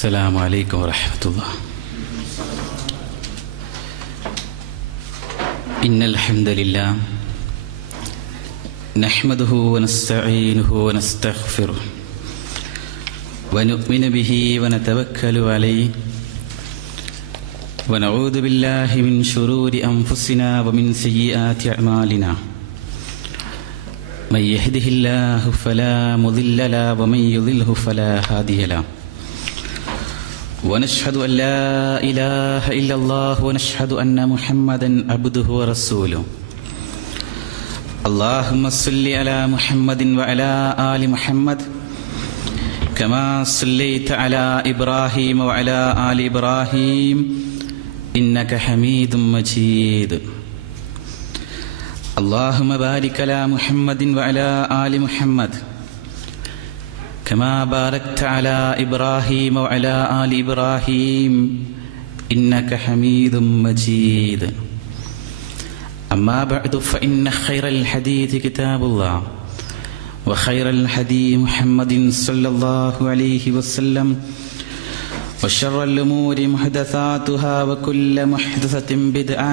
السلام عليكم ورحمة الله. إن الحمد لله نحمده ونستعينه ونستغفره ونؤمن به ونتوكل عليه ونعوذ بالله من شرور أنفسنا ومن سيئات أعمالنا. من يهده الله فلا مضل له ومن يضلله فلا هادي له. ونشهد أن لا إله إلا الله ونشهد أن محمدا عبده ورسوله. اللهم صل على محمد وعلى آل محمد كما صليت على إبراهيم وعلى آل إبراهيم إنك حميد مجيد. اللهم بارك على محمد وعلى آل محمد كما باركت على إبراهيم وعلى آل إبراهيم إنك حميد مجيد. أما بعد فإن خير الحديث كتاب الله وخير الهدي محمد صلى الله عليه وسلم وشر الأمور محدثاتها وكل محدثة بدعة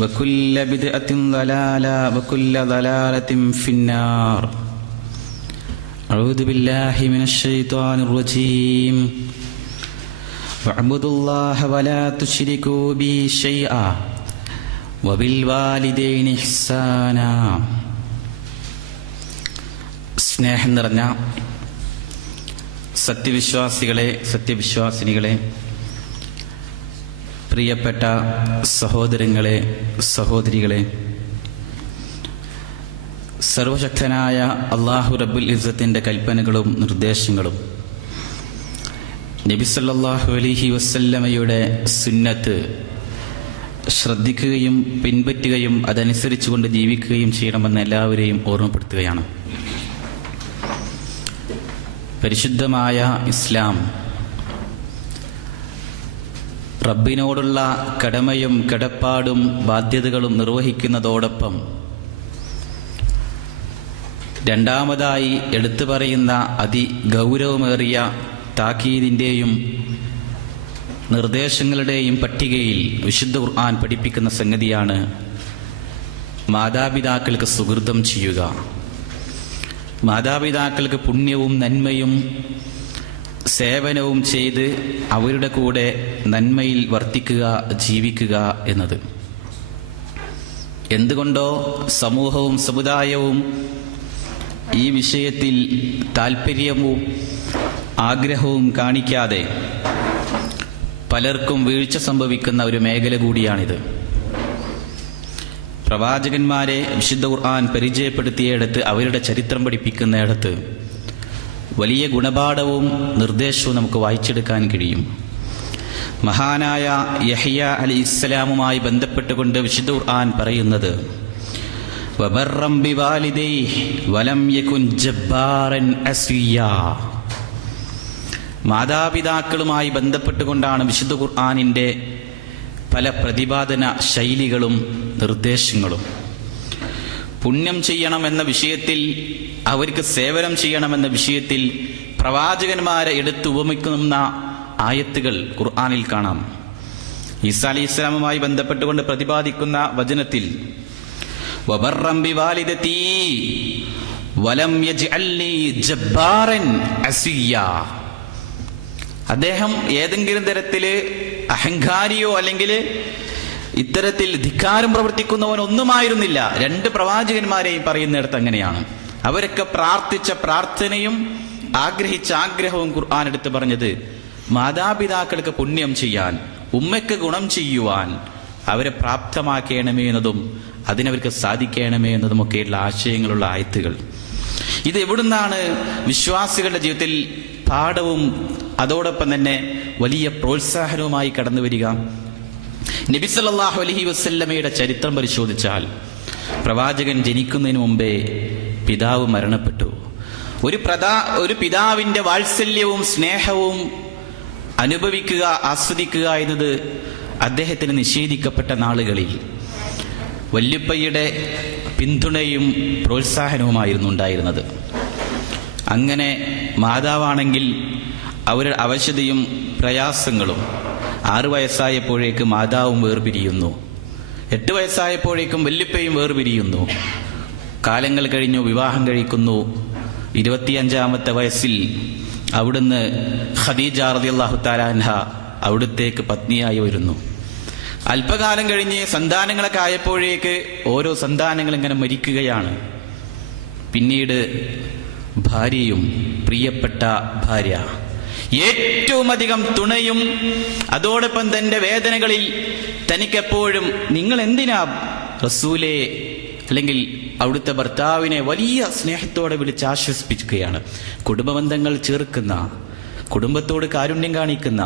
وكل بدعة ضلالة وكل ضلالة في النار. أعوذ بالله من الشيطان الرجيم. واعبدوا الله ولا تشركوا به شيئا وبالوالدين إحسانا. സ്നേഹം നിറഞ്ഞ സത്യവിശ്വാസികളെ, സത്യവിശ്വാസിനികളെ, പ്രിയപ്പെട്ട സഹോദരങ്ങളെ, സഹോദരികളെ, സർവശക്തനായ അല്ലാഹു റബ്ബുൽ ഇസ്സത്തിന്റെ കൽപ്പനകളും നിർദ്ദേശങ്ങളും നബി സല്ലല്ലാഹു അലൈഹി വസല്ലമയുടെ സുന്നത്ത് ശ്രദ്ധിക്കുകയും പിൻപറ്റുകയും അതനുസരിച്ചുകൊണ്ട് ജീവിക്കുകയും ചെയ്യണമെന്ന് എല്ലാവരെയും ഓർമ്മപ്പെടുത്തുകയാണ്. പരിശുദ്ധമായ ഇസ്ലാം റബ്ബിനോടുള്ള കടമയും കടപ്പാടും ബാധ്യതകളും നിർവഹിക്കുന്നതോടൊപ്പം രണ്ടാമതായി എടുത്തു പറയുന്ന അതിഗൗരവമേറിയ താക്കീദിന്റെയും നിർദ്ദേശങ്ങളുടെയും പട്ടികയിൽ വിശുദ്ധ ഖുർആൻ പഠിപ്പിക്കുന്ന സംഗതിയാണ് മാതാപിതാക്കൾക്ക് സുഹൃതം ചെയ്യുക, മാതാപിതാക്കൾക്ക് പുണ്യവും നന്മയും സേവനവും ചെയ്ത് അവരുടെ കൂടെ നന്മയിൽ വർത്തിക്കുക, ജീവിക്കുക എന്നത്. എന്തുകൊണ്ടോ സമൂഹവും സമുദായവും ഈ വിഷയത്തിൽ താല്പര്യവും ആഗ്രഹവും കാണിക്കാതെ പലർക്കും വീഴ്ച സംഭവിക്കുന്ന ഒരു മേഖല കൂടിയാണിത്. പ്രവാചകന്മാരെ വിശുദ്ധ ഖുർആൻ പരിചയപ്പെടുത്തിയിടത്ത്, അവരുടെ ചരിത്രം പഠിപ്പിക്കുന്നിടത്ത് വലിയ ഗുണപാഠവും നിർദ്ദേശവും നമുക്ക് വായിച്ചെടുക്കാൻ കഴിയും. മഹാനായ യഹ്യ അലൈഹിസ്സലാമുമായി ബന്ധപ്പെട്ടുകൊണ്ട് വിശുദ്ധ ഖുർആൻ പറയുന്നത്, വബർറം ബിവാലിദൈഹി വലം യകുൻ ജബ്ബാറൻ അസിയ്യാ. മാതാപിതാക്കളുമായി ബന്ധപ്പെട്ടുകൊണ്ടാണ് വിശുദ്ധ ഖുർആനിന്റെ പല പ്രതിപാദന ശൈലികളും നിർദ്ദേശങ്ങളും. പുണ്യം ചെയ്യണമെന്ന വിഷയത്തിൽ, അവർക്ക് സേവനം ചെയ്യണമെന്ന വിഷയത്തിൽ പ്രവാചകന്മാരെ എടുത്ത് ഉപമിക്കുന്ന ആയത്തുകൾ ഖുർആനിൽ കാണാം. ഈസാ അലൈഹിസ്സലാമുമായി ബന്ധപ്പെട്ടുകൊണ്ട് പ്രതിപാദിക്കുന്ന വചനത്തിൽ വബർറം ബിവാലിദതി വലം യജ്അൽനി ജബ്ബാറൻ അസിയ്യാ. അദ്ദേഹം ഏതെങ്കിലും തരത്തില് അഹങ്കാരിയോ അല്ലെങ്കിൽ ഇത്തരത്തിൽ ധിക്കാരം പ്രവർത്തിക്കുന്നവനൊന്നുമായിരുന്നില്ല. രണ്ട് പ്രവാചകന്മാരെയും പറയുന്നിടത്ത് അങ്ങനെയാണ്. അവരൊക്കെ പ്രാർത്ഥിച്ച പ്രാർത്ഥനയും ആഗ്രഹിച്ച ആഗ്രഹവും ഖുർആൻ എടുത്ത് പറഞ്ഞത് മാതാപിതാക്കൾക്ക് പുണ്യം ചെയ്യാൻ, ഉമ്മയ്ക്ക് ഗുണം ചെയ്യുവാൻ അവരെ പ്രാപ്തമാക്കണമേ എന്നതും അതിനവർക്ക് സാധിക്കണമേ എന്നതുമൊക്കെയുള്ള ആശയങ്ങളുള്ള ആയത്തുകൾ. ഇത് എവിടുന്നാണ് വിശ്വാസികളുടെ ജീവിതത്തിൽ പാഠവും അതോടൊപ്പം തന്നെ വലിയ പ്രോത്സാഹനവുമായി കടന്നു വരിക? നബി സല്ലല്ലാഹു അലൈഹി വസല്ലമയുടെ ചരിത്രം പരിശോധിച്ചാൽ, പ്രവാചകൻ ജനിക്കുന്നതിന് മുമ്പേ പിതാവ് മരണപ്പെട്ടു. ഒരു പിതാവിന്റെ വാത്സല്യവും സ്നേഹവും അനുഭവിക്കുക, ആസ്വദിക്കുക എന്നത് അദ്ദേഹത്തിന് നിഷേധിക്കപ്പെട്ട നാളുകളിൽ വല്യുപ്പയുടെ പിന്തുണയും പ്രോത്സാഹനവുമായിരുന്നു ഉണ്ടായിരുന്നത്. അങ്ങനെ മാതാവാണെങ്കിൽ അവരുടെ അവശതയും പ്രയാസങ്ങളും 6 വയസ്സായപ്പോഴേക്ക് മാതാവും വേർപിരിയുന്നു. 8 വയസ്സായപ്പോഴേക്കും വല്യപ്പയും വേർപിരിയുന്നു. കാലങ്ങൾ കഴിഞ്ഞു, വിവാഹം കഴിക്കുന്നു. 25-ാമത്തെ വയസ്സിൽ അവിടുന്ന് ഖദീജ റളിയല്ലാഹു തആല അൻഹ അവിടുത്തേക്ക് പത്നിയായി വരുന്നു. അല്പകാലം കഴിഞ്ഞ് സന്താനങ്ങളൊക്കെ ആയപ്പോഴേക്ക് ഓരോ സന്താനങ്ങൾ ഇങ്ങനെ മരിക്കുകയാണ്. പിന്നീട് ഭാര്യയും, പ്രിയപ്പെട്ട ഭാര്യ, ഏറ്റവും അധികം തുണയും, അതോടൊപ്പം തന്റെ വേദനകളിൽ തനിക്കെപ്പോഴും നിങ്ങൾ എന്തിനാ റസൂലെ അല്ലെങ്കിൽ അവിടുത്തെ ഭർത്താവിനെ വലിയ സ്നേഹത്തോടെ വിളിച്ച് ആശ്വസിപ്പിക്കുകയാണ്. കുടുംബബന്ധങ്ങൾ ചേർക്കുന്ന, കുടുംബത്തോട് കാരുണ്യം കാണിക്കുന്ന,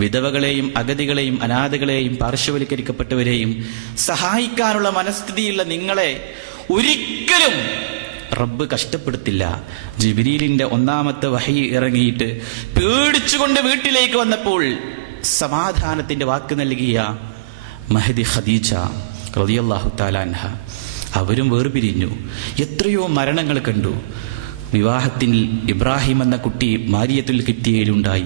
വിധവകളെയും അഗതികളെയും അനാഥകളെയും പാർശ്വവൽക്കരിക്കപ്പെട്ടവരെയും സഹായിക്കാനുള്ള മനസ്ഥിതിയുള്ള നിങ്ങളെ ഒരിക്കലും റബ്ബ് കഷ്ടപ്പെടുത്തില്ല. ജിബ്രീലിന്റെ 1-ാമത്തെ വഹി ഇറങ്ങിയിട്ട് പേടിച്ചുകൊണ്ട് വീട്ടിലേക്ക് വന്നപ്പോൾ സമാധാനത്തിന്റെ വാക്ക് നൽകിയ മഹദി ഖദീജ റളിയല്ലാഹു തആല അൻഹ അവരും വേർപിരിഞ്ഞു. എത്രയോ മരണങ്ങൾ കണ്ടു. വിവാഹത്തിൽ ഇബ്രാഹിം എന്ന കുട്ടി മാരിയത്തുൽ കിത്തിയയിലുണ്ടായി.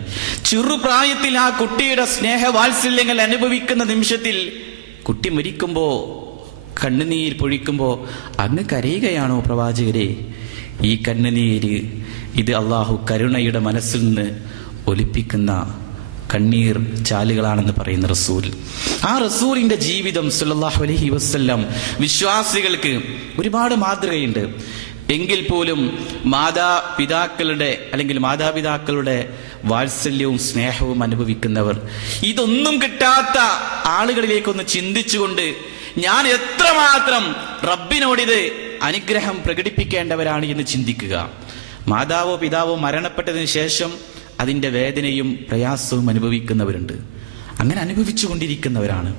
ചെറുപ്രായത്തിൽ ആ കുട്ടിയുടെ സ്നേഹവാത്സല്യങ്ങൾ അനുഭവിക്കുന്ന നിമിഷത്തിൽ കുട്ടി മരിക്കുമ്പോ, കണ്ണുനീർ പൊഴിക്കുമ്പോ അങ്ങ് കരയുകയാണോ പ്രവാചകരെ? ഈ കണ്ണുനീര് ഇത് അള്ളാഹു കരുണയുടെ മനസ്സിൽ നിന്ന് ഒലിപ്പിക്കുന്ന കണ്ണീർ ചാലുകളാണെന്ന് പറയുന്ന റസൂൽ. ആ റസൂലിന്റെ ജീവിതം സല്ലല്ലാഹു അലൈഹി വസല്ലം വിശ്വാസികൾക്ക് ഒരുപാട് മാതൃകയുണ്ട്. എങ്കിൽ പോലും മാതാപിതാക്കളുടെ വാത്സല്യവും സ്നേഹവും അനുഭവിക്കുന്നവർ, ഇതൊന്നും കിട്ടാത്ത ആളുകളിലേക്കൊന്ന് ചിന്തിച്ചുകൊണ്ട് ഞാൻ എത്രമാത്രം റബ്ബിനോടിത് അനുഗ്രഹം പ്രകടിപ്പിക്കേണ്ടവരാണ് എന്ന് ചിന്തിക്കുക. മാതാവോ പിതാവോ മരണപ്പെട്ടതിന് ശേഷം അതിൻ്റെ വേദനയും പ്രയാസവും അനുഭവിക്കുന്നവരുണ്ട്. അങ്ങനെ അനുഭവിച്ചു കൊണ്ടിരിക്കുന്നവരാണ്.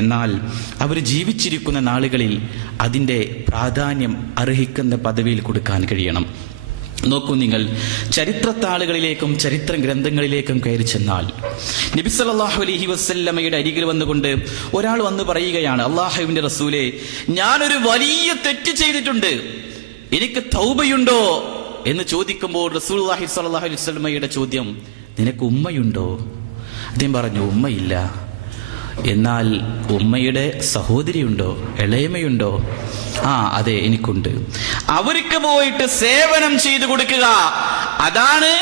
എന്നാൽ അവർ ജീവിച്ചിരിക്കുന്ന നാളുകളിൽ അതിൻ്റെ പ്രാധാന്യം അർഹിക്കുന്ന പദവിയിൽ കൊടുക്കാൻ കഴിയണം. നോക്കൂ, നിങ്ങൾ ചരിത്രത്താളുകളിലേക്കും ചരിത്ര ഗ്രന്ഥങ്ങളിലേക്കും കയറി ചെന്നാൽ നബി സല്ലല്ലാഹു അലൈഹി വസല്ലമയുടെ അരികിൽ വന്നുകൊണ്ട് ഒരാൾ വന്ന് പറയുകയാണ്, അല്ലാഹുവിന്റെ റസൂലേ, ഞാനൊരു വലിയ തെറ്റ് ചെയ്തിട്ടുണ്ട്, എനിക്ക് തൗബയുണ്ടോ എന്ന് ചോദിക്കുമ്പോൾ റസൂലുള്ളാഹി സ്വല്ലല്ലാഹു അലൈഹി വസല്ലമയുടെ ചോദ്യം, നിനക്ക് ഉമ്മയുണ്ടോ? അദ്ദേഹം പറഞ്ഞു, ഉമ്മയില്ല. എന്നാൽ ഉമ്മയുടെ സഹോദരിയുണ്ടോ, ഇളയമയുണ്ടോ? ആ അതെ, എനിക്കുണ്ട്. അവർക്ക് പോയിട്ട് സേവനം ചെയ്തു കൊടുക്കുക, അതാണ്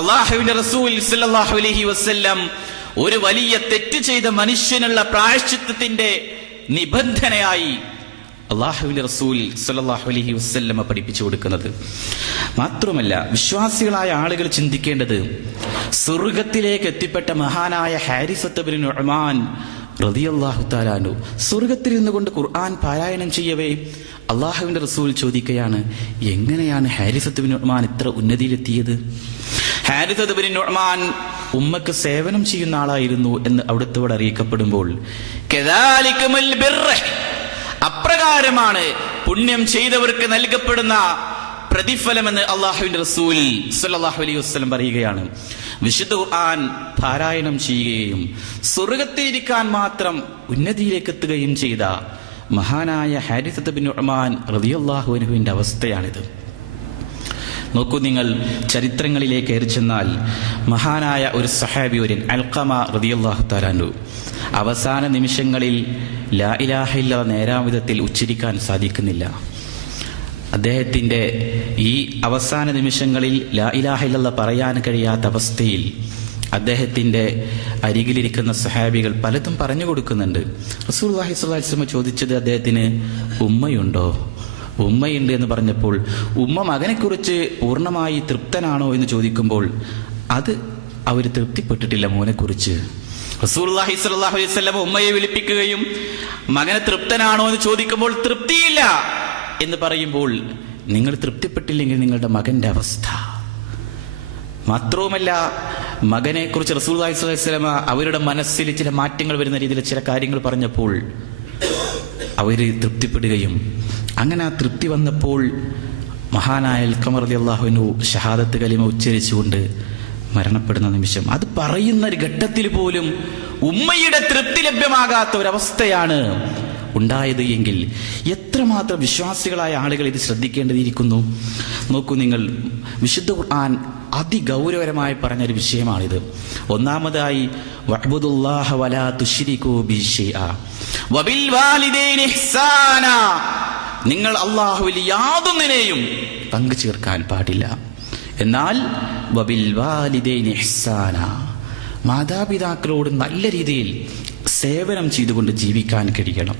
അല്ലാഹുവിന്റെ റസൂൽ സല്ലല്ലാഹു അലൈഹി വസല്ലം ഒരു വലിയ തെറ്റ് ചെയ്ത മനുഷ്യനുള്ള പ്രായശ്ചിത്തത്തിന്റെ നിബന്ധനയായി അല്ലാഹുവിന്റെ റസൂൽ സല്ലല്ലാഹു അലൈഹി വസല്ലം പഠിപ്പിച്ചു കൊടുക്കുന്നത്. മാത്രമല്ല, വിശ്വാസികളായ ആളുകൾ ചിന്തിക്കേണ്ടത്, സ്വർഗത്തിലേക്ക് എത്തിപ്പെട്ട മഹാനായ ഹാരിസത്ത് ബിൻ നുഅ്മാൻ റളിയല്ലാഹു തആല അൻഹു സ്വർഗത്തിൽ നിന്നുകൊണ്ട് ഖുർആൻ പാരായണം ചെയ്യവേ അല്ലാഹുവിന്റെ റസൂൽ ചോദിക്കുകയാണ്, എങ്ങനെയാണ് ഹാരിസത്ത് ബിൻ നുഅ്മാൻ ഇത്ര ഉന്നതിയിലെത്തിയത്? ഹാരിസത്ത് ബിൻ നുഅ്മാൻ ഉമ്മക്ക് സേവനം ചെയ്യുന്ന ആളായിരുന്നു എന്ന് അവിടുത്തോട് അറിയിക്കപ്പെടുമ്പോൾ, കദാലികൽ ബിർറ്, അപ്രകാരമാണ് പുണ്യം ചെയ്തവർക്ക് നൽകപ്പെടുന്ന പ്രതിഫലമെന്ന് അല്ലാഹുവിന്റെ റസൂൽ സല്ലല്ലാഹു അലൈഹി വസല്ലം പറയുകയാണ്. വിശുദ്ധ ഖുർആൻ പാരായണം ചെയ്യുകയും സ്വർഗ്ഗത്തിലിരിക്കാൻ മാത്രം ഉന്നതിയിലേക്ക് എത്തുകയും ചെയ്ത മഹാനായ ഹാരിസത്ത് ബിൻ നുഅ്മാൻ റളിയല്ലാഹു അൻഹുവിന്റെ അവസ്ഥയാണിത്. നോക്കൂ, നിങ്ങൾ ചരിത്രങ്ങളിലേക്ക് കയറി ചെന്നാൽ മഹാനായ ഒരു സഹാബി, ഒരു അൽഖമ റളിയല്ലാഹു തആല അൻഹു, അവസാന നിമിഷങ്ങളിൽ ലാ ഇലാഹ ഇല്ലല്ലാഹ് നേരാം വിധത്തിൽ ഉച്ചരിക്കാൻ സാധിക്കുന്നില്ല. അദ്ദേഹത്തിൻ്റെ ഈ അവസാന നിമിഷങ്ങളിൽ ലാ ഇലാഹ ഇല്ലല്ലാഹ് പറയാൻ കഴിയാത്ത അവസ്ഥയിൽ അദ്ദേഹത്തിൻ്റെ അരികിലിരിക്കുന്ന സഹാബികൾ പലതും പറഞ്ഞു കൊടുക്കുന്നുണ്ട്. റസൂലുള്ളാഹി സ്വല്ലല്ലാഹു അലൈഹി വസല്ലം ചോദിച്ചത് അദ്ദേഹത്തിന് ഉമ്മയുണ്ടോ? ഉമ്മയുണ്ട് എന്ന് പറഞ്ഞപ്പോൾ, ഉമ്മ മകനെക്കുറിച്ച് പൂർണ്ണമായി തൃപ്തനാണോ എന്ന് ചോദിക്കുമ്പോൾ അത് അവർ തൃപ്തിപ്പെട്ടിട്ടില്ല മോനെക്കുറിച്ച്. റസൂലുള്ളാഹി സ്വല്ലല്ലാഹു അലൈഹി വസല്ലം ഉമ്മയെ വിളിപ്പിക്കുകയും മകനെ തൃപ്തനാണോ എന്ന് ചോദിക്കുമ്പോൾ തൃപ്തിയില്ല എന്ന് പറയുമ്പോൾ, നിങ്ങൾ തൃപ്തിപ്പെട്ടില്ലെങ്കിൽ നിങ്ങളുടെ മകന്റെ അവസ്ഥ. മാത്രവുമല്ല, മകനെ കുറിച്ച് റസൂലുള്ളാഹി സ്വല്ലല്ലാഹു അലൈഹി വസല്ലം അവരുടെ മനസ്സിൽ ചില മാറ്റങ്ങൾ വരുന്ന രീതിയിൽ ചില കാര്യങ്ങൾ പറഞ്ഞപ്പോൾ അവര് തൃപ്തിപ്പെടുകയും, അങ്ങനെ ആ തൃപ്തി വന്നപ്പോൾ മഹാനായ അൽഖമ റളിയല്ലാഹു അൻഹു ഷഹാദത്ത് കലിമ ഉച്ചരിച്ചുകൊണ്ട് മരണപ്പെടുന്ന നിമിഷം, അത് പറയുന്ന ഒരു ഘട്ടത്തിൽ പോലും ഉമ്മയുടെ തൃപ്തി ലഭ്യമാകാത്ത ഒരവസ്ഥയാണ് ഉണ്ടായത് എങ്കിൽ എത്രമാത്രം വിശ്വാസികളായ ആളുകൾ ഇത് ശ്രദ്ധിക്കേണ്ടതിരിക്കുന്നു. നോക്കൂ നിങ്ങൾ, വിശുദ്ധ ഖുർആൻ അതിഗൗരവരമായി പറഞ്ഞൊരു വിഷയമാണിത്. ഒന്നാമതായി വഅ്ബുദുല്ലാഹ വലാ തുശ്രികൂ ബിഹി ശൈഅ വബിൽ വാലിദൈനി ഇഹ്സാനാ, നിങ്ങൾ അല്ലാഹുവിൽ യാതൊന്നിനെയും പങ്കു ചേർക്കാൻ പാടില്ല. എന്നാൽ വബിൽ വാലിദൈനി ഇഹ്സാനാ, മാതാപിതാക്കളോട് നല്ല രീതിയിൽ സേവനം ചെയ്തുകൊണ്ട് ജീവിക്കാൻ കഴിയണം.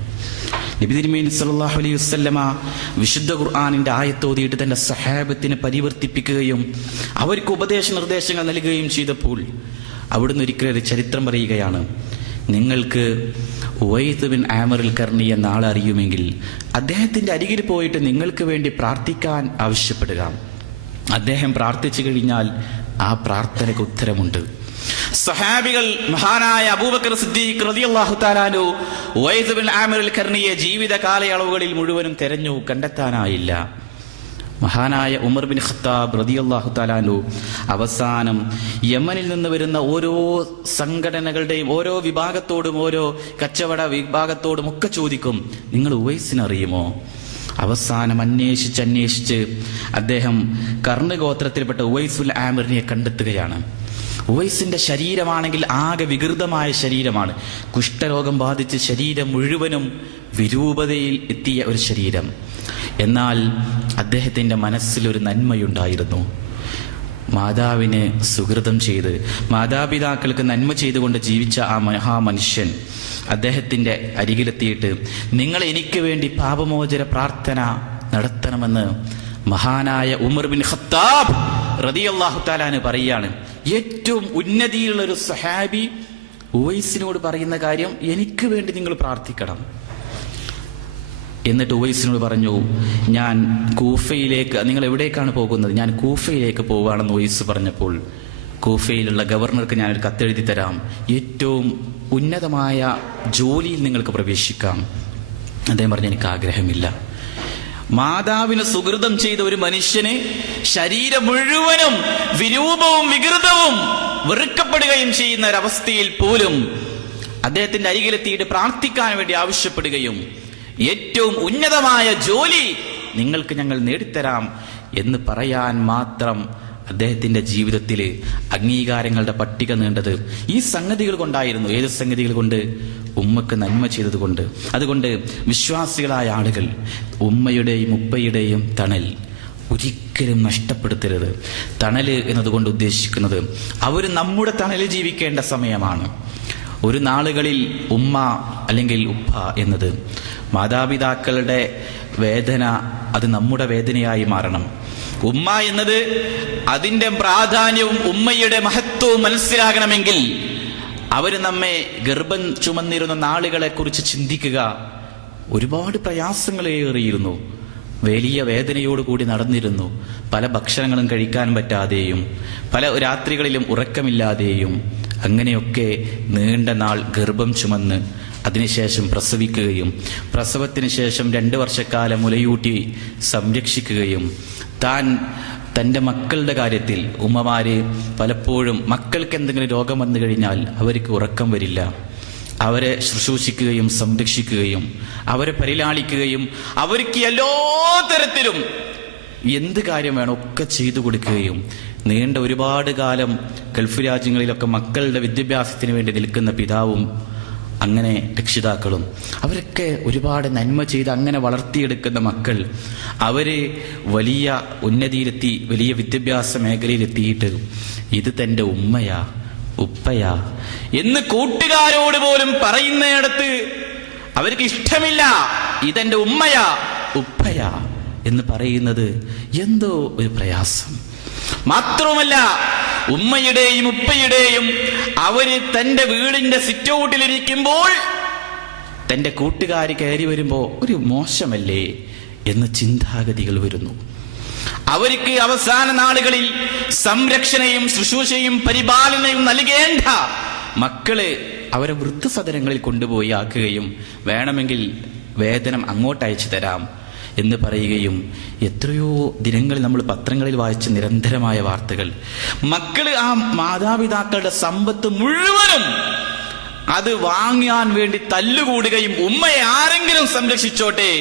നബി തിരുമേനി സല്ലല്ലാഹു അലൈഹി വസല്ലമ വിശുദ്ധ ഖുർആനിന്റെ ആയത്തോതിയിട്ട് തന്റെ സഹാബത്തിനെ പരിവർത്തിപ്പിക്കുകയും അവർക്ക് ഉപദേശ നിർദ്ദേശങ്ങൾ നൽകുകയും ചെയ്തപ്പോൾ അവിടുന്ന് ഒരിക്കലും ഒരു ചരിത്രം പറയുകയാണ്. നിങ്ങൾക്ക് ഉവൈസ് ബിൻ ആമിർ ഖർനി എന്ന ആളെ അറിയുമെങ്കിൽ അദ്ദേഹത്തിന്റെ അരികിൽ പോയിട്ട് നിങ്ങൾക്ക് വേണ്ടി പ്രാർത്ഥിക്കാൻ ആവശ്യപ്പെടുക. അദ്ദേഹം പ്രാർത്ഥിച്ചു കഴിഞ്ഞാൽ ആ പ്രാർത്ഥനയ്ക്ക് ഉത്തരമുണ്ട്. സഹാബികൾ മഹാനായ അബൂബക്കർ സിദ്ദീഖ് റളിയല്ലാഹു തആല അൻഹു ഉവൈസ് ബിൻ ആമിർ ഖർനിയെ ജീവിത കാലയളവുകളിൽ മുഴുവനും തെരഞ്ഞു, കണ്ടെത്താനായില്ല. മഹാനായ ഉമർ ബിൻ ഖത്താബ് റളിയല്ലാഹു തആല അൻഹു അവസാനം യമനിൽ നിന്ന് വരുന്ന ഓരോ സംഘടനകളുടെയും ഓരോ വിഭാഗത്തോടും ഓരോ കച്ചവട വിഭാഗത്തോടും ഒക്കെ ചോദിക്കും, നിങ്ങൾ ഉവൈസിനെ അറിയുമോ? അവസാനം അന്വേഷിച്ച് അദ്ദേഹം കർണ ഗോത്രത്തിൽപ്പെട്ട ഉവൈസുൽ ആമിറിനെ കണ്ടെത്തുകയാണ്. ഉവൈസിന്റെ ശരീരമാണെങ്കിൽ ആകെ വികൃതമായ ശരീരമാണ്. കുഷ്ഠരോഗം ബാധിച്ച് ശരീരം മുഴുവനും വിരൂപതയിൽ എത്തിയ ഒരു ശരീരം. എന്നാൽ അദ്ദേഹത്തിന്റെ മനസ്സിലൊരു നന്മയുണ്ടായിരുന്നു. മാതാവിനെ സുഹൃതം ചെയ്ത് മാതാപിതാക്കൾക്ക് നന്മ ചെയ്തുകൊണ്ട് ജീവിച്ച ആ മഹാമനുഷ്യൻ അദ്ദേഹത്തിന്റെ അരികിലെത്തിയിട്ട്, നിങ്ങൾ എനിക്ക് വേണ്ടി പാപമോചന പ്രാർത്ഥന നടത്തണമെന്ന് മഹാനായ ഉമർ ബിൻ ഖത്താബ് റളിയല്ലാഹു തആല അൻഹു പറയാണ്. ഏറ്റവും ഉന്നതിയുള്ള ഒരു സഹാബി ഉവൈസിനോട് പറയുന്ന കാര്യം, എനിക്ക് വേണ്ടി നിങ്ങൾ പ്രാർത്ഥിക്കണം. എന്നിട്ട് ഉവൈസിനോട് പറഞ്ഞു, ഞാൻ കൂഫയിലേക്ക്, നിങ്ങൾ എവിടേക്കാണ് പോകുന്നത്? ഞാൻ കൂഫയിലേക്ക് പോവുകയാണെന്ന് ഉവൈസ് പറഞ്ഞപ്പോൾ, കൂഫയിലുള്ള ഗവർണർക്ക് ഞാനൊരു കത്തെഴുതി തരാം, ഏറ്റവും ഉന്നതമായ ജോലിയിൽ നിങ്ങൾക്ക് പ്രവേശിക്കാം. അദ്ദേഹം പറഞ്ഞു, എനിക്ക് ആഗ്രഹമില്ല. മാതാവിന് സുഹൃതം ചെയ്ത ഒരു മനുഷ്യന് ശരീരം മുഴുവനും വിരൂപവും വികൃതവും വെറുക്കപ്പെടുകയും ചെയ്യുന്ന ഒരവസ്ഥയിൽ പോലും അദ്ദേഹത്തിന്റെ അരികിലെത്തിയിട്ട് പ്രാർത്ഥിക്കാൻ വേണ്ടി ആവശ്യപ്പെടുകയും ഏറ്റവും ഉന്നതമായ ജോലി നിങ്ങൾക്ക് ഞങ്ങൾ നേടിത്തരാം എന്ന് പറയാൻ മാത്രം അദ്ദേഹത്തിന്റെ ജീവിതത്തിൽ അംഗീകാരങ്ങളുടെ പട്ടിക നീണ്ടത് ഈ സംഗതികൾ കൊണ്ടായിരുന്നു. ഏത് സംഗതികൾ കൊണ്ട്? ഉമ്മക്ക് നന്മ ചെയ്തത് കൊണ്ട്. അതുകൊണ്ട് വിശ്വാസികളായ ആളുകൾ ഉമ്മയുടെയും ഉപ്പയുടെയും തണൽ ഒരിക്കലും നഷ്ടപ്പെടുത്തരുത്. തണല് എന്നതുകൊണ്ട് ഉദ്ദേശിക്കുന്നത് അവർ നമ്മുടെ തണലിൽ ജീവിക്കേണ്ട സമയമാണ്. ഒരു നാളുകളിൽ ഉമ്മ അല്ലെങ്കിൽ ഉപ്പ എന്നത് മാതാപിതാക്കളുടെ വേദന അത് നമ്മുടെ വേദനയായി മാറണം. ഉമ്മ എന്നത് അതിന്റെ പ്രാധാന്യവും ഉമ്മയുടെ മഹത്വവും മനസ്സിലാകണമെങ്കിൽ അവര് നമ്മെ ഗർഭം ചുമന്നിരുന്ന നാളുകളെ കുറിച്ച് ചിന്തിക്കുക. ഒരുപാട് പ്രയാസങ്ങളേറിയിരുന്നു, വലിയ വേദനയോടുകൂടി നടന്നിരുന്നു. പല ഭക്ഷണങ്ങളും കഴിക്കാൻ പറ്റാതെയും പല രാത്രികളിലും ഉറക്കമില്ലാതെയും അങ്ങനെയൊക്കെ നീണ്ട നാൾ ഗർഭം ചുമന്ന് അതിനുശേഷം പ്രസവിക്കുകയും പ്രസവത്തിന് ശേഷം 2 വർഷക്കാലം മുലയൂട്ടി സംരക്ഷിക്കുകയും തൻ്റെ മക്കളുടെ കാര്യത്തിൽ ഉമ്മമാര് പലപ്പോഴും മക്കൾക്ക് എന്തെങ്കിലും രോഗം വന്നു കഴിഞ്ഞാൽ അവർക്ക് ഉറക്കം വരില്ല. അവരെ ശുശ്രൂഷിക്കുകയും സംരക്ഷിക്കുകയും അവരെ പരിലാളിക്കുകയും അവർക്ക് എല്ലാ തരത്തിലും എന്ത് കാര്യം വേണം ഒക്കെ ചെയ്തു കൊടുക്കുകയും നീണ്ട ഒരുപാട് കാലം ഗൾഫ് രാജ്യങ്ങളിലൊക്കെ മക്കളുടെ വിദ്യാഭ്യാസത്തിന് വേണ്ടി നിൽക്കുന്ന പിതാവും അങ്ങനെ രക്ഷിതാക്കളും അവരൊക്കെ ഒരുപാട് നന്മ ചെയ്ത് അങ്ങനെ വളർത്തിയെടുക്കുന്ന മക്കൾ അവര് വലിയ ഉന്നതിയിലെത്തി വലിയ വിദ്യാഭ്യാസ മേഖലയിലെത്തിയിട്ട് ഇത് തൻ്റെ ഉമ്മയാ ഉപ്പയാ എന്ന് കൂട്ടുകാരോട് പോലും പറയുന്നിടത്ത് അവർക്ക് ഇഷ്ടമില്ല. ഇതെന്റെ ഉമ്മയാ ഉപ്പയാ എന്ന് പറയുന്നത് എന്തോ ഒരു പ്രയാസം. മാത്രവുമല്ല ഉമ്മയുടെയും ഉപ്പയുടെയും അവര് തന്റെ വീടിന്റെ സിറ്റൗട്ടിലിരിക്കുമ്പോൾ തന്റെ കൂട്ടുകാരി കയറി വരുമ്പോ ഒരു മോശമല്ലേ എന്ന ചിന്താഗതികൾ വരുന്നു. അവർക്ക് അവസാന നാളുകളിൽ സംരക്ഷണയും ശുശ്രൂഷയും പരിപാലനയും നൽകേണ്ട മക്കള് അവരെ വൃദ്ധസദനങ്ങളിൽ കൊണ്ടുപോയി ആക്കുകയും വേണമെങ്കിൽ വേതനം അങ്ങോട്ട് അയച്ചു തരാം എന്ന് പറയുകയും എത്രയോ ദിനങ്ങളിൽ നമ്മൾ പത്രങ്ങളിൽ വായിച്ച നിരന്തരമായ വാർത്തകൾ. മക്കള് ആ മാതാപിതാക്കളുടെ സമ്പത്ത് മുഴുവനും അത് വാങ്ങാൻ വേണ്ടി തല്ലുകൂടുകയും ഉമ്മയെ ആരെങ്കിലും സംരക്ഷിച്ചോട്ടെ,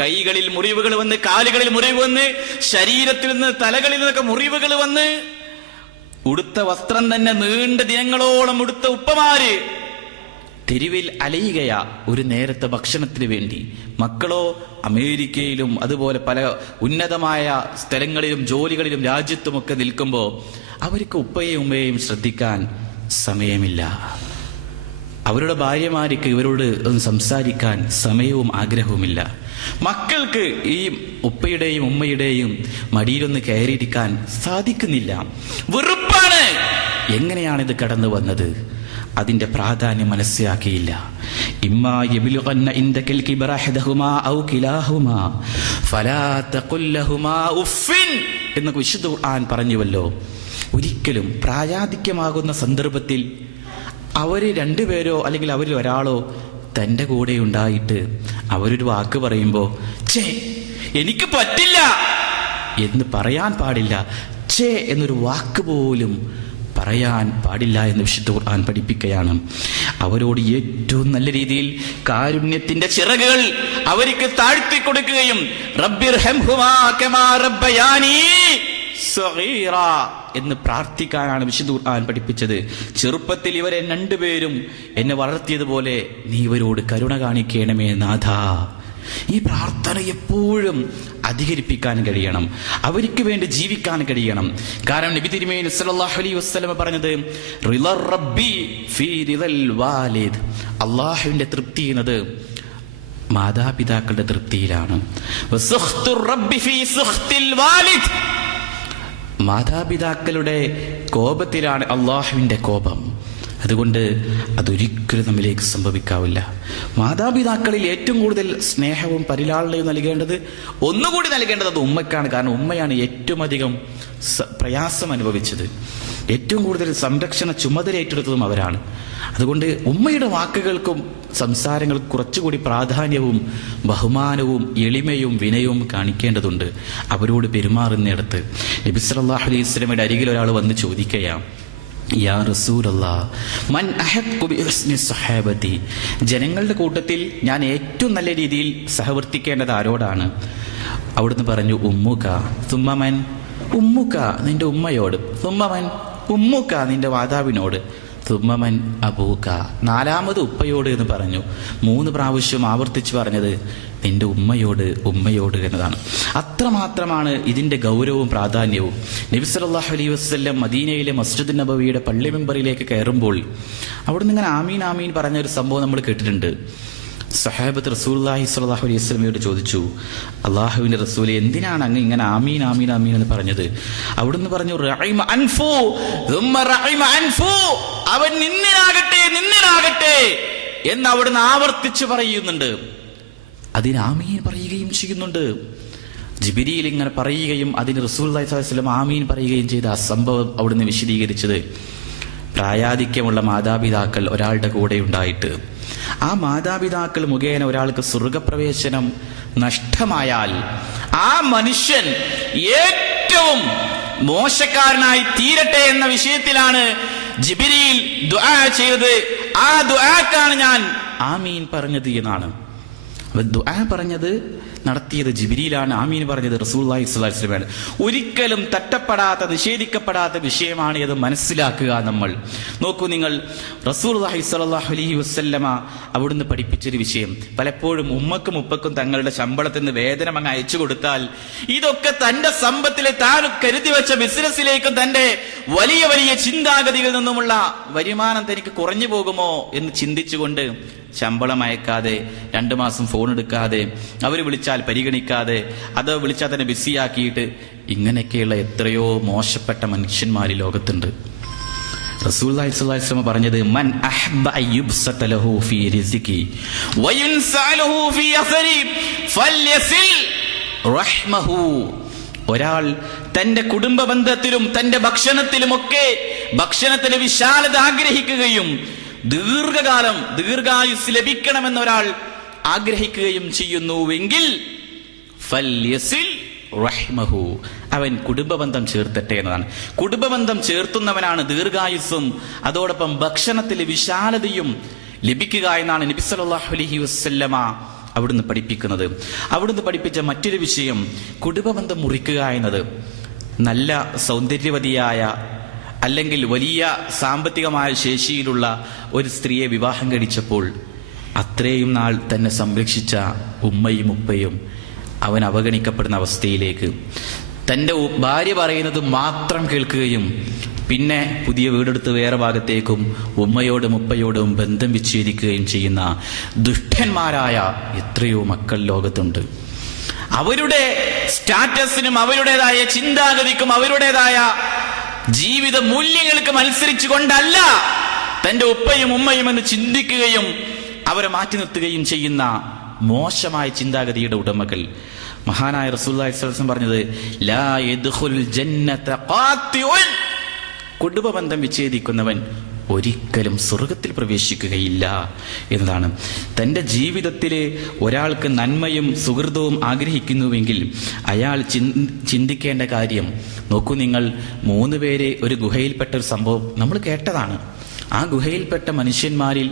കൈകളിൽ മുറിവുകൾ വന്ന്, കാലുകളിൽ മുറിവ് വന്ന്, ശരീരത്തിൽ നിന്ന് തലകളിൽ നിന്നൊക്കെ മുറിവുകൾ വന്ന്, ഉടുത്ത വസ്ത്രം തന്നെ നീണ്ട ദിനങ്ങളോളം ഉടുത്ത ഉപ്പമാര് തെരുവിൽ അലയുകയാ ഒരു നേരത്തെ ഭക്ഷണത്തിന് വേണ്ടി. മക്കളോ അമേരിക്കയിലും അതുപോലെ പല ഉന്നതമായ സ്ഥലങ്ങളിലും ജോലികളിലും രാജ്യത്തുമൊക്കെ നിൽക്കുമ്പോൾ അവർക്ക് ഉപ്പയെയും ഉമ്മയെയും ശ്രദ്ധിക്കാൻ സമയമില്ല. അവരുടെ ഭാര്യമാർക്ക് ഇവരോട് സംസാരിക്കാൻ സമയവും ആഗ്രഹവുമില്ല. മക്കൾക്ക് ഈ ഉപ്പയുടെയും ഉമ്മയുടെയും മടിയിലൊന്ന് കയറിയിരിക്കാൻ സാധിക്കുന്നില്ല. വെറുപ്പാണ്. എങ്ങനെയാണിത് കടന്നു വന്നത്? അതിന്റെ പ്രാധാന്യം മനസ്സിലാക്കിയില്ല. ഇമ്മാ യബ്ലുഗന്ന ഇൻദകൽ കിബ്റ അഹദഹുമാ ഔ കിലാഹുമാ ഫലാ തഖുൽ ലഹുമാ ഉഫ്ഫിൻ എന്ന് വിശുദ്ധ ഖുർആൻ പറഞ്ഞുവല്ലോ. ഒരിക്കലും പ്രായാധിക്യമാകുന്ന സന്ദർഭത്തിൽ അവര് രണ്ടുപേരോ അല്ലെങ്കിൽ അവരിൽ ഒരാളോ തന്റെ കൂടെ ഉണ്ടായിട്ട് അവരൊരു വാക്ക് പറയുമ്പോ ഛേ എനിക്ക് പറ്റില്ല എന്ന് പറയാൻ പാടില്ല. ഛേ എന്നൊരു വാക്ക് പോലും പറയാൻ പാടില്ല എന്ന് വിശുദ്ധ ഖുർആൻ പഠിപ്പിക്കുകയാണ്. അവരോട് ഏറ്റവും നല്ല രീതിയിൽ കാരുണ്യത്തിന്റെ ചിറകുകൾ അവർക്ക് താഴ്ത്തി കൊടുക്കുകയും റബ്ബിർഹംഹുമാ കമാ റബ്ബയാനി സഗീറ എന്ന് പ്രാർത്ഥിക്കാനാണ് വിശുദ്ധ ഖുർആൻ പഠിപ്പിച്ചത്. ചെറുപ്പത്തിൽ ഇവരെ രണ്ടുപേരും എന്നെ വളർത്തിയതുപോലെ നീ ഇവരോട് കരുണ കാണിക്കണമേ നാഥാ. ഈ പ്രാർത്ഥന എപ്പോഴും അധികരിപ്പിക്കാൻ കഴിയണം, അവർക്ക് വേണ്ടി ജീവിക്കാൻ കഴിയണം. കാരണം നബി തിരുമേനി സല്ലല്ലാഹു അലൈഹി വസല്ലം പറഞ്ഞത് റിളർ റബ്ബി ഫീ റിളൽ വാലിദ്, അല്ലാഹുവിന്റെ തൃപ്തി എന്നത് മാതാപിതാക്കളുടെ തൃപ്തിയിലാണ്. വസുഖ്തുർ റബ്ബി ഫീ സുഖ്തിൽ വാലിദ്, മാതാപിതാക്കളുടെ കോപത്തിലാണ് അല്ലാഹുവിന്റെ കോപം. അതുകൊണ്ട് അതൊരിക്കലും നമ്മിലേക്ക് സംഭവിക്കാവില്ല. മാതാപിതാക്കളിൽ ഏറ്റവും കൂടുതൽ സ്നേഹവും പരിലാളനയും നൽകേണ്ടത്, ഒന്നുകൂടി നൽകേണ്ടത് അത് ഉമ്മയ്ക്കാണ്. കാരണം ഉമ്മയാണ് ഏറ്റവും അധികം പ്രയാസം അനുഭവിച്ചത്, ഏറ്റവും കൂടുതൽ സംരക്ഷണ ചുമതല ഏറ്റെടുത്തതും അവരാണ്. അതുകൊണ്ട് ഉമ്മയുടെ വാക്കുകൾക്കും സംസാരങ്ങൾക്കും കുറച്ചുകൂടി പ്രാധാന്യവും ബഹുമാനവും എളിമയും വിനയവും കാണിക്കേണ്ടതുണ്ട് അവരോട് പെരുമാറുന്നിടത്ത്. നബി സല്ലല്ലാഹു അലൈഹി വസല്ലമയുടെ അരികിൽ ഒരാൾ വന്ന് ചോദിക്കുകയാണ്, യാ റസൂലല്ലാഹ് മൻ അഹഖു ബിഹുസ്നി സ്വഹാബതി, ജനങ്ങളുടെ കൂട്ടത്തിൽ ഞാൻ ഏറ്റവും നല്ല രീതിയിൽ സഹവർത്തിക്കേണ്ടത് ആരോടാണ്? അവിടുന്ന് പറഞ്ഞു ഉമ്മുക തുമ്മമൻ, ഉമ്മുക നിന്റെ ഉമ്മയോട്, തുമ്മമൻ ഉമ്മുക നിന്റെ മാതാവിനോട്, തുമ്മമൻ അബൂക നാലാമത് ഉപ്പയോട് എന്ന് പറഞ്ഞു. 3 പ്രാവശ്യം ആവർത്തിച്ച് പറഞ്ഞത് നിന്റെ ഉമ്മയോട് ഉമ്മയോട് എന്നതാണ്. അത്രമാത്രമാണ് ഇതിന്റെ ഗൗരവവും പ്രാധാന്യവും. നബി സല്ലല്ലാഹു അലൈഹി വസല്ലം മദീനയിലെ മസ്ജിദ് നബവിയുടെ പള്ളി മെമ്പറിലേക്ക് കയറുമ്പോൾ അവിടുന്ന് ഇങ്ങനെ ആമീൻ ആമീൻ പറഞ്ഞ ഒരു സംഭവം നമ്മൾ കേട്ടിട്ടുണ്ട്. സഹാബത്ത് റസൂലുള്ളാഹി സ്വല്ലല്ലാഹു അലൈഹി വസല്ലമയോട് ചോദിച്ചു, അല്ലാഹുവിന്റെ റസൂലേ എന്തിനാണ് അങ്ങ് ഇങ്ങനെ ആമീൻ ആമീൻ ആമീൻ എന്ന് പറഞ്ഞത്? അവിടുന്ന് പറഞ്ഞു റഹിമ അൻഫു തുമ്മ റഹിമ അൻഫു, അവൻ നിന്നിലാകട്ടെ നിന്നിലാകട്ടെ എന്ന് അവിടുന്ന് ആവർത്തിച്ച് പറയുന്നുണ്ട്. അതിന് ആമീൻ പറയുകയും ചെയ്യുന്നുണ്ട്. ജിബ്രീൽ ഇങ്ങനെ പറയുകയും അതിന് റസൂലുള്ളാഹി സ്വല്ലല്ലാഹു അലൈഹി വസല്ലം ആമീൻ പറയുകയും ചെയ്ത ആ സംഭവം അവിടുന്ന് വിശദീകരിച്ചത്, പ്രായാധിക്യമുള്ള മാതാപിതാക്കൾ ഒരാളുടെ കൂടെ ഉണ്ടായിട്ട് ആ മാതാപിതാക്കൾ മുഖേന ഒരാൾക്ക് സ്വർഗപ്രവേശനം നഷ്ടമായാൽ ആ മനുഷ്യൻ ഏറ്റവും മോശക്കാരനായി തീരട്ടെ എന്ന വിഷയത്തിലാണ് ജിബ്രീൽ ദുആ ചെയ്തത്. ആ ദുആക്കാണ് ഞാൻ ആമീൻ പറഞ്ഞത് എന്നാണ്. ദുആ പറഞ്ഞത് നടത്തിയത് ജിബ്രീലാണ്, ആമീൻ പറഞ്ഞത് റസൂലുള്ളാഹി സ്വല്ലല്ലാഹു അലൈഹി വസല്ലമയാണ്. ഒരിക്കലും തട്ടപ്പെടാത്ത നിഷേധിക്കപ്പെടാത്ത വിഷയമാണ് ഇത് മനസ്സിലാക്കുക. നമ്മൾ നോക്കൂ, നിങ്ങൾ റസൂലുള്ളാഹി സ്വല്ലല്ലാഹു അലൈഹി വസല്ലമ അവിടുന്ന് പഠിപ്പിച്ചൊരു വിഷയം, പലപ്പോഴും ഉമ്മക്കും ഉപ്പക്കും തങ്ങളുടെ ശമ്പളത്തിൽ നിന്ന് വേതനം അങ്ങ് അയച്ചു കൊടുത്താൽ ഇതൊക്കെ തന്റെ സമ്പത്തിലെ താൻ കരുതി വെച്ച ബിസിനസ്സിലേക്കും തന്റെ വലിയ വലിയ ചിന്താഗതികളിൽ നിന്നുമുള്ള വരുമാനം തനിക്ക് കുറഞ്ഞു പോകുമോ എന്ന് ചിന്തിച്ചുകൊണ്ട് ശമ്പളം അയക്കാതെ 2 മാസം ഫോൺ എടുക്കാതെ അവർ വിളിച്ചാൽ പരിഗണിക്കാതെ അത് വിളിച്ചാൽ തന്നെ ബിസിയാക്കിയിട്ട് ഇങ്ങനെയൊക്കെയുള്ള എത്രയോ മോശപ്പെട്ട മനുഷ്യന്മാർ ലോകത്തുണ്ട്. റസൂലുള്ളാഹി സ്വല്ലല്ലാഹു അലൈഹി വസല്ലം പറഞ്ഞത് മൻ അഹബ്ബ അയ്യുബ്സത ലഹു ഫീ റിസ്ഖി വയുൻസലഹു ഫീ അസരി ഫൽയസിൽ റഹ്മഹു, ഒരാൾ തന്റെ കുടുംബ ബന്ധത്തിലും തന്റെ ഭക്ഷണത്തിലുമൊക്കെ ഭക്ഷണത്തിന് വിശാലത ആഗ്രഹിക്കുകയും ദീർഘകാലം ദീർഘായുസ് ലഭിക്കണമെന്ന് ഒരാൾ ആഗ്രഹിക്കുകയും ചെയ്യുന്നുവെങ്കിൽ ഫൽയസിൽ റഹ്മഹു, അവൻ കുടുംബബന്ധം ചേർത്തട്ടെ എന്നതാണ്. കുടുംബബന്ധം ചേർത്തുന്നവനാണ് ദീർഘായുസ്സും അതോടൊപ്പം ഭക്ഷണത്തിൽ വിശാലതയും ലഭിക്കുക എന്നാണ് നബി സല്ലല്ലാഹു അലൈഹി വസല്ലമ അവിടുന്ന് പഠിപ്പിക്കുന്നത്. അവിടുന്ന് പഠിപ്പിച്ച മറ്റൊരു വിഷയം കുടുംബബന്ധം മുറിക്കുക എന്നത്. നല്ല സൗന്ദര്യവതിയായ അല്ലെങ്കിൽ വലിയ സാമ്പത്തികമായ ശേഷിയിലുള്ള ഒരു സ്ത്രീയെ വിവാഹം കഴിച്ചപ്പോൾ അത്രയും നാൾ തന്നെ സംരക്ഷിച്ച ഉമ്മയും ഉപ്പയും അവൻ അവഗണിക്കപ്പെടുന്ന അവസ്ഥയിലേക്ക്, തൻ്റെ ഭാര്യ പറയുന്നത് മാത്രം കേൾക്കുകയും പിന്നെ പുതിയ വീടെടുത്ത് വേറെ ഭാഗത്തേക്കും ഉമ്മയോടും ഉപ്പയോടും ബന്ധം വിച്ഛേദിക്കുകയും ചെയ്യുന്ന ദുഷ്ടന്മാരായ എത്രയോ മക്കൾ ലോകത്തുണ്ട്. അവരുടെ സ്റ്റാറ്റസിനും അവരുടേതായ ചിന്താഗതിക്കും അവരുടേതായ ജീവിത മൂല്യങ്ങൾക്ക് മത്സരിച്ചു കൊണ്ടല്ല തന്റെ ഉപ്പയും ഉമ്മയും എന്ന് ചിന്തിക്കുകയും അവരെ മാറ്റി നിർത്തുകയും ചെയ്യുന്ന മോശമായ ചിന്താഗതിയുടെ ഉടമകൾ. മഹാനായ റസൂലുള്ളാഹി സ്വല്ലല്ലാഹു അലൈഹി വസല്ലം പറഞ്ഞത്, ലാ യദ്ഖുൽ ജന്നത ഖാത്തിഉൻ, കുടുംബബന്ധം വിച്ഛേദിക്കുന്നവൻ ഒരിക്കലും സ്വർഗത്തിൽ പ്രവേശിക്കുകയില്ല എന്നതാണ്. തൻ്റെ ജീവിതത്തിൽ ഒരാൾക്ക് നന്മയും സുഹൃതവും ആഗ്രഹിക്കുന്നുവെങ്കിൽ അയാൾ ചിന്തിക്കേണ്ട കാര്യം, നോക്കൂ നിങ്ങൾ, 3 പേര് ഒരു ഗുഹയിൽപ്പെട്ട ഒരു സംഭവം നമ്മൾ കേട്ടതാണ്. ആ ഗുഹയിൽപ്പെട്ട മനുഷ്യന്മാരിൽ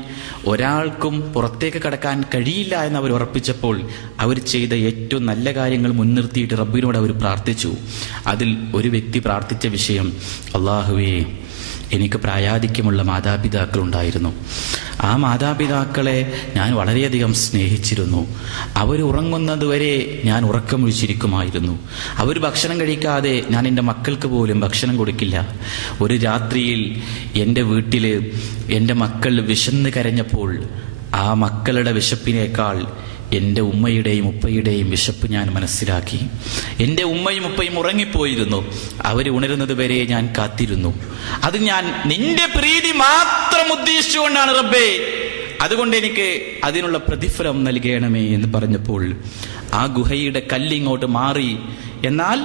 ഒരാൾക്കും പുറത്തേക്ക് കടക്കാൻ കഴിയില്ല എന്ന് അവർ ഉറപ്പിച്ചപ്പോൾ അവർ ചെയ്ത ഏറ്റവും നല്ല കാര്യങ്ങൾ മുൻനിർത്തിയിട്ട് റബ്ബിനോട് അവർ പ്രാർത്ഥിച്ചു. അതിൽ ഒരു വ്യക്തി പ്രാർത്ഥിച്ച വിഷയം, അല്ലാഹുവേ, എനിക്ക് പ്രായാധിക്യമുള്ള മാതാപിതാക്കളുണ്ടായിരുന്നു. ആ മാതാപിതാക്കളെ ഞാൻ വളരെയധികം സ്നേഹിച്ചിരുന്നു. അവർ ഉറങ്ങുന്നതുവരെ ഞാൻ ഉറക്കമൊഴിച്ചിരിക്കുമായിരുന്നു. അവർ ഭക്ഷണം കഴിക്കാതെ ഞാൻ എൻ്റെ മക്കൾക്ക് പോലും ഭക്ഷണം കൊടുക്കില്ല. ഒരു രാത്രിയിൽ എൻ്റെ വീട്ടിൽ എൻ്റെ മക്കൾ വിശന്ന് കരഞ്ഞപ്പോൾ ആ മക്കളുടെ വിശപ്പിനേക്കാൾ എൻ്റെ ഉമ്മയുടെയും ഉപ്പയുടെയും വിശപ്പ് ഞാൻ മനസ്സിലാക്കി. എൻ്റെ ഉമ്മയും ഉപ്പയും ഉറങ്ങിപ്പോയിരുന്നു. അവർ ഉണരുന്നത് വരെ ഞാൻ കാത്തിരുന്നു. അത് ഞാൻ നിന്റെ പ്രീതി മാത്രം ഉദ്ദേശിച്ചുകൊണ്ടാണ് റബ്ബേ, അതുകൊണ്ട് എനിക്ക് അതിനുള്ള പ്രതിഫലം നൽകണമേ എന്ന് പറഞ്ഞപ്പോൾ ആ ഗുഹയുടെ കല്ലിങ്ങോട്ട് മാറി. എന്നാൽ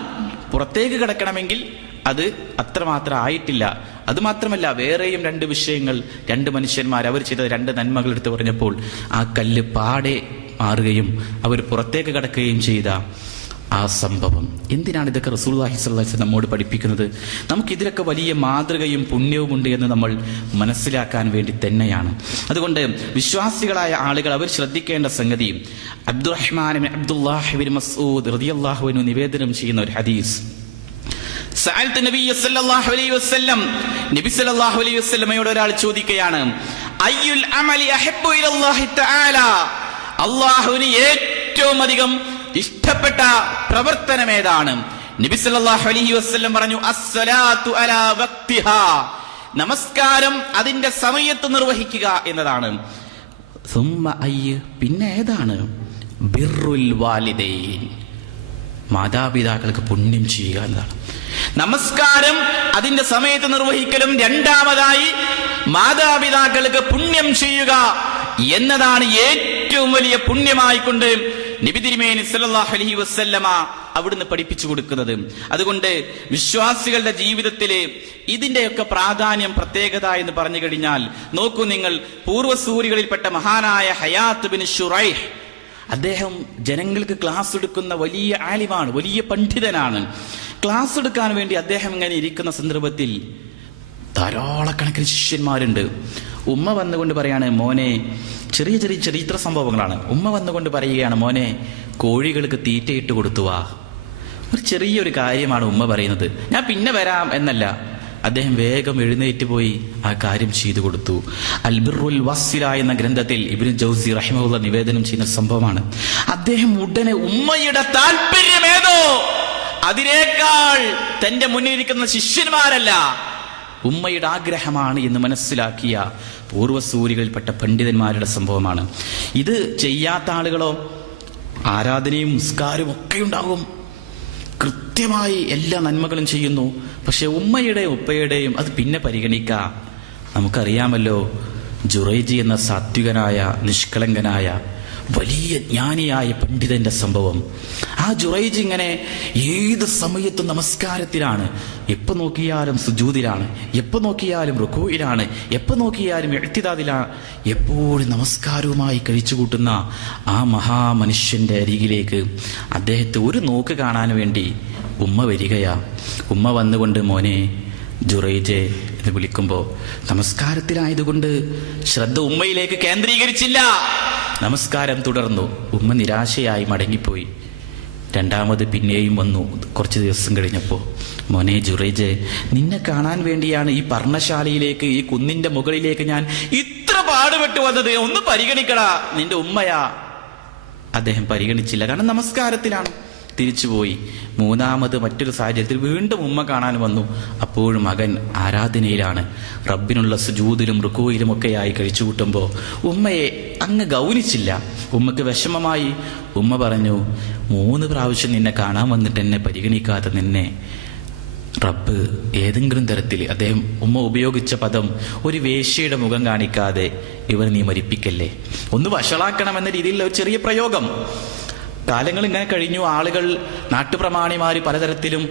പുറത്തേക്ക് കിടക്കണമെങ്കിൽ അത് അത്രമാത്രം ആയിട്ടില്ല. അതുമാത്രമല്ല, വേറെയും 2 വിഷയങ്ങൾ, 2 മനുഷ്യന്മാർ അവർ ചെയ്ത 2 നന്മകൾ എടുത്തു പറഞ്ഞപ്പോൾ ആ കല്ല് പാടെ മാറുകയും അവർ പുറത്തേക്ക് കടക്കുകയും ചെയ്ത ആ സംഭവം. എന്തിനാണ് ഇതൊക്കെ റസൂലുള്ളാഹി സ്വല്ലല്ലാഹു അലൈഹി വസല്ലം നമ്മോട് പഠിപ്പിക്കുന്നത്? നമുക്കിതിലൊക്കെ വലിയ മാതൃകയും പുണ്യവും ഉണ്ട് എന്ന് നമ്മൾ മനസ്സിലാക്കാൻ വേണ്ടി തന്നെയാണ്. അതുകൊണ്ട് വിശ്വാസികളായ ആളുകൾ അവർ ശ്രദ്ധിക്കേണ്ട സംഗതി, അബ്ദുറഹ്മാൻ ഇബ്നു അബ്ദുല്ലാഹ് ഇബ്നു മസ്ഊദ് റളിയല്ലാഹു അൻഹു നിവേദനം ചെയ്യുന്ന ഒരു ഹദീസ്, സഅൽതു നബിയ സല്ലല്ലാഹു അലൈഹി വസല്ലം, നബി സല്ലല്ലാഹു അലൈഹി വസല്ലമയോട് ഒരാൾ ചോദിക്കുകയാണ്, അയ്യുൽ അമലി അഹബ്ബു ഇലല്ലാഹി തആല, അല്ലാഹുവിന് ഏറ്റവും അധികം ഇഷ്ടപ്പെട്ട പ്രവർത്തനം ഏതാണ്? നബി സല്ലല്ലാഹു അലൈഹി വസല്ലം പറഞ്ഞു, അസ്സലാത്തു അലാ വഖ്തിഹാ, നമസ്കാരം അതിന്റെ സമയത്ത് നിർവഹിക്കുക എന്നതാണ്. സുമ്മ അയ്യ, പിന്നെ ഏതാണ്? ബിർറുൽ വാലിദൈൻ, മാതാപിതാക്കൾക്ക് പുണ്യം ചെയ്യുക എന്നതാണ്. നമസ്കാരം അതിന്റെ സമയത്ത് നിർവഹിക്കലും രണ്ടാമതായി മാതാപിതാക്കൾക്ക് പുണ്യം ചെയ്യുക എന്നതാണ് ഏറ്റവും വലിയ പുണ്യമായിക്കൊണ്ട് നബി തിരുമേനി സല്ലല്ലാഹു അലൈഹി വസല്ലമ അവിടുന്ന് പഠിപ്പിച്ചു കൊടുക്കുന്നത്. അതുകൊണ്ട് വിശ്വാസികളുടെ ജീവിതത്തിലെ ഇതിന്റെയൊക്കെ പ്രാധാന്യം, പ്രത്യേകത എന്ന് പറഞ്ഞു കഴിഞ്ഞാൽ, നോക്കൂ നിങ്ങൾ, പൂർവ്വസൂരികളിൽപ്പെട്ട മഹാനായ ഹയാത്ത് ബിൻ ശുറൈഹ്, അദ്ദേഹം ജനങ്ങൾക്ക് ക്ലാസ് എടുക്കുന്ന വലിയ ആലിമാണ്, വലിയ പണ്ഡിതനാണ്. ക്ലാസ് എടുക്കാൻ വേണ്ടി അദ്ദേഹം ഇങ്ങനെ ഇരിക്കുന്ന സന്ദർഭത്തിൽ ധാരാളക്കണക്കിന് ശിഷ്യന്മാരുണ്ട്. ഉമ്മ വന്നുകൊണ്ട് പറയാണ്, മോനെ, ചെറിയ ചെറിയ ചരിത്ര സംഭവങ്ങളാണ്. ഉമ്മ വന്നുകൊണ്ട് പറയുകയാണ്, മോനെ, കോഴികൾക്ക് തീറ്റയിട്ട് കൊടുത്തുവാ. ഒരു ചെറിയൊരു കാര്യമാണ് ഉമ്മ പറയുന്നത്. ഞാൻ പിന്നെ വരാം എന്നല്ല, അദ്ദേഹം വേഗം എഴുന്നേറ്റ് പോയി ആ കാര്യം ചെയ്തു കൊടുത്തു. അൽ ബിർറുൽ വസ്സില എന്ന ഗ്രന്ഥത്തിൽ ഇബ്നു ജൗസി റഹിമഹുല്ലാഹ് നിവേദനം ചെയ്യുന്ന സംഭവമാണ്. അദ്ദേഹം ഉടനെ ഉമ്മയുടെ താല്പര്യമേതോ അതിനേക്കാൾ തന്റെ മുന്നിലിരിക്കുന്ന ശിഷ്യന്മാരല്ല, ഉമ്മയുടെ ആഗ്രഹമാണ് എന്ന് മനസ്സിലാക്കിയ പൂർവ്വസൂരികളിൽപ്പെട്ട പണ്ഡിതന്മാരുടെ സംഭവമാണ്. ഇത് ചെയ്യാത്ത ആളുകളോ ആരാധനയും നിസ്കാരവും ഒക്കെ ഉണ്ടാകും, കൃത്യമായി എല്ലാ നന്മകളും ചെയ്യുന്നു. പക്ഷെ ഉമ്മയുടെയും ഉപ്പയുടെയും അത് പിന്നെ പരിഗണിക്കാം. നമുക്കറിയാമല്ലോ, ജുറൈജി എന്ന സാത്വികനായ നിഷ്കളങ്കനായ വലിയ ജ്ഞാനിയായ പണ്ഡിതന്റെ സംഭവം. ആ ജുറൈജ് ഇങ്ങനെ ഏത് സമയത്തും നമസ്കാരത്തിലാണ്, എപ്പോ നോക്കിയാലും സുജൂദിലാണ്, എപ്പോ നോക്കിയാലും റുകൂഇലാണ്, എപ്പോ നോക്കിയാലും ഇഅ്തിദാദിലാണ്, എപ്പോഴും നമസ്കാരവുമായി കഴിച്ചുകൂട്ടുന്ന ആ മഹാമനുഷ്യന്റെ അരികിലേക്ക് അദ്ദേഹത്തെ ഒരു നോക്ക് കാണാൻ വേണ്ടി ഉമ്മ വരികയാ. ഉമ്മ വന്നുകൊണ്ട് മോനെ ജുറൈജെ എന്ന് വിളിക്കുമ്പോ നമസ്കാരത്തിലായതുകൊണ്ട് ശ്രദ്ധ ഉമ്മയിലേക്ക് കേന്ദ്രീകരിച്ചില്ല. നമസ്കാരം തുടർന്നു. ഉമ്മ നിരാശയായി മടങ്ങിപ്പോയി. രണ്ടാമത് പിന്നെയും വന്നു. കുറച്ച് ദിവസം കഴിഞ്ഞപ്പോ മോനെ ജുറൈജെ, നിന്നെ കാണാൻ വേണ്ടിയാണ് ഈ പർണശാലയിലേക്ക്, ഈ കുന്നിന്റെ മുകളിലേക്ക് ഞാൻ ഇത്ര പാടുപെട്ട് വന്നത്, ഒന്ന് പരിഗണിക്കടാ, നിന്റെ ഉമ്മയാ. അദ്ദേഹം പരിഗണിച്ചില്ല, കാരണം നമസ്കാരത്തിലാണ്. തിരിച്ചുപോയി. മൂന്നാമത് മറ്റൊരു സാഹചര്യത്തിൽ വീണ്ടും ഉമ്മ കാണാൻ വന്നു. അപ്പോഴും മകൻ ആരാധനയിലാണ്. റബ്ബിനുള്ള സുജൂദിലും റുകൂയിലും ഒക്കെയായി കഴിച്ചുകൂട്ടുമ്പോൾ ഉമ്മയെ അങ്ങ് ഗൗനിച്ചില്ല. ഉമ്മക്ക് വിഷമമായി. ഉമ്മ പറഞ്ഞു, 3 പ്രാവശ്യം നിന്നെ കാണാൻ വന്നിട്ട് എന്നെ പരിഗണിക്കാതെ നിന്നെ റബ്ബ് ഏതെങ്കിലും തരത്തിൽ, അദ്ദേഹം ഉമ്മ ഉപയോഗിച്ച പദം ഒരു വേശ്യയുടെ മുഖം കാണിക്കാതെ ഇവർ നീ മരിപ്പിക്കല്ലേ, ഒന്ന് വഷളാക്കണമെന്ന രീതിയിലുള്ള ഒരു ചെറിയ പ്രയോഗം. കാലങ്ങൾ ഇങ്ങനെ കഴിഞ്ഞു. ആളുകൾ, നാട്ടുപ്രമാണിമാര് പലതരത്തിലും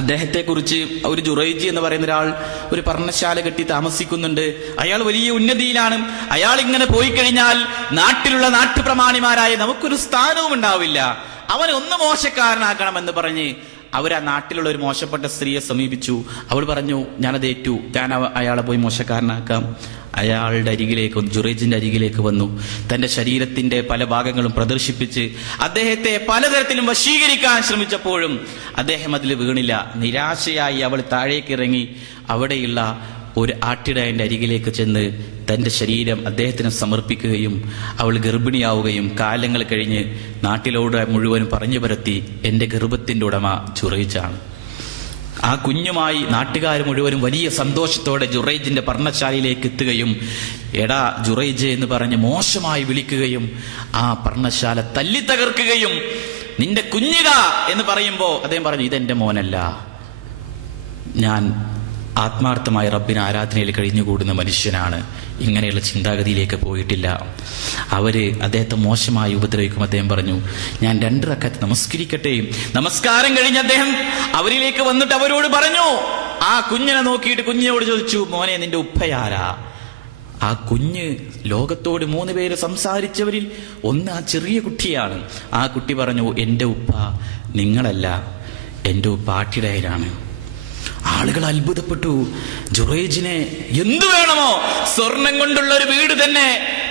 അദ്ദേഹത്തെക്കുറിച്ച്, ഒരു ജുറൈജി എന്ന് പറയുന്ന ഒരാൾ ഒരു പർണശാല കെട്ടി താമസിക്കുന്നുണ്ട്, അയാൾ വലിയ ഉന്നതിയിലാണ്, അയാൾ ഇങ്ങനെ പോയി കഴിഞ്ഞാൽ നാട്ടിലുള്ള നാട്ടുപ്രമാണിമാരായ നമുക്കൊരു സ്ഥാനവും ഉണ്ടാവില്ല, അവനെ ഒന്ന് മോശക്കാരനാക്കണമെന്ന് പറഞ്ഞ് അവർ ആ നാട്ടിലുള്ള ഒരു മോശപ്പെട്ട സ്ത്രീയെ സമീപിച്ചു. അവൾ പറഞ്ഞു, ഞാനത് ഏറ്റു, ഞാൻ അയാളെ പോയി മോശക്കാരനാക്കാം. അയാളുടെ അരികിലേക്ക്, ജുറൈജിന്റെ അരികിലേക്ക് വന്നു. തന്റെ ശരീരത്തിന്റെ പല ഭാഗങ്ങളും പ്രദർശിപ്പിച്ച് അദ്ദേഹത്തെ പലതരത്തിലും വശീകരിക്കാൻ ശ്രമിച്ചപ്പോഴും അദ്ദേഹം അതിൽ വീണില്ല. നിരാശയായി അവൾ താഴേക്ക് ഇറങ്ങി അവിടെയുള്ള ഒരു ആട്ടിടയന്റെ അരികിലേക്ക് ചെന്ന് തന്റെ ശരീരം അദ്ദേഹത്തിന് സമർപ്പിക്കുകയും അവൾ ഗർഭിണിയാവുകയും കാലങ്ങൾ കഴിഞ്ഞ് നാട്ടിലോട് മുഴുവനും പറഞ്ഞു പരത്തി, എന്റെ ഗർഭത്തിന്റെ ഉടമ ജുറൈജാണ്. ആ കുഞ്ഞുമായി നാട്ടുകാർ മുഴുവനും വലിയ സന്തോഷത്തോടെ ജുറൈജിന്റെ പർണശാലയിലേക്ക് എത്തുകയും എടാ ജുറൈജ് എന്ന് പറഞ്ഞ് മോശമായി വിളിക്കുകയും ആ പർണശാല തല്ലി തകർക്കുകയും നിന്റെ കുഞ്ഞിതാ എന്ന് പറയുമ്പോ അദ്ദേഹം പറഞ്ഞു, ഇതെന്റെ മോനല്ല, ഞാൻ ആത്മാർത്ഥമായ റബ്ബിന് ആരാധനയിൽ കഴിഞ്ഞുകൂടുന്ന മനുഷ്യനാണ്, ഇങ്ങനെയുള്ള ചിന്താഗതിയിലേക്ക് പോയിട്ടില്ല. അദ്ദേഹത്തെ മോശമായി ഉപദ്രവിക്കും. അദ്ദേഹം പറഞ്ഞു, ഞാൻ 2 റക്അത്ത് നമസ്കരിക്കട്ടെ. നമസ്കാരം കഴിഞ്ഞ് അദ്ദേഹം അവരിലേക്ക് വന്നിട്ട് അവരോട് പറഞ്ഞു, ആ കുഞ്ഞിനെ നോക്കിയിട്ട് കുഞ്ഞിനോട് ചോദിച്ചു, മോനെ നിന്റെ ഉപ്പയാരാ? ആ കുഞ്ഞ് ലോകത്തോട് 3 പേര് സംസാരിച്ചവരിൽ ഒന്ന് ആ ചെറിയ കുട്ടിയാണ്. ആ കുട്ടി പറഞ്ഞു, എന്റെ ഉപ്പ നിങ്ങളല്ല, എന്റെ ഉപ്പ ആട്ടിടയനാണ്. ആളുകൾ അത്ഭുതപ്പെട്ടു. ജുറൈജിനെ എന്തു വേണമോ, സ്വർണം കൊണ്ടുള്ള ഒരു വീട് തന്നെ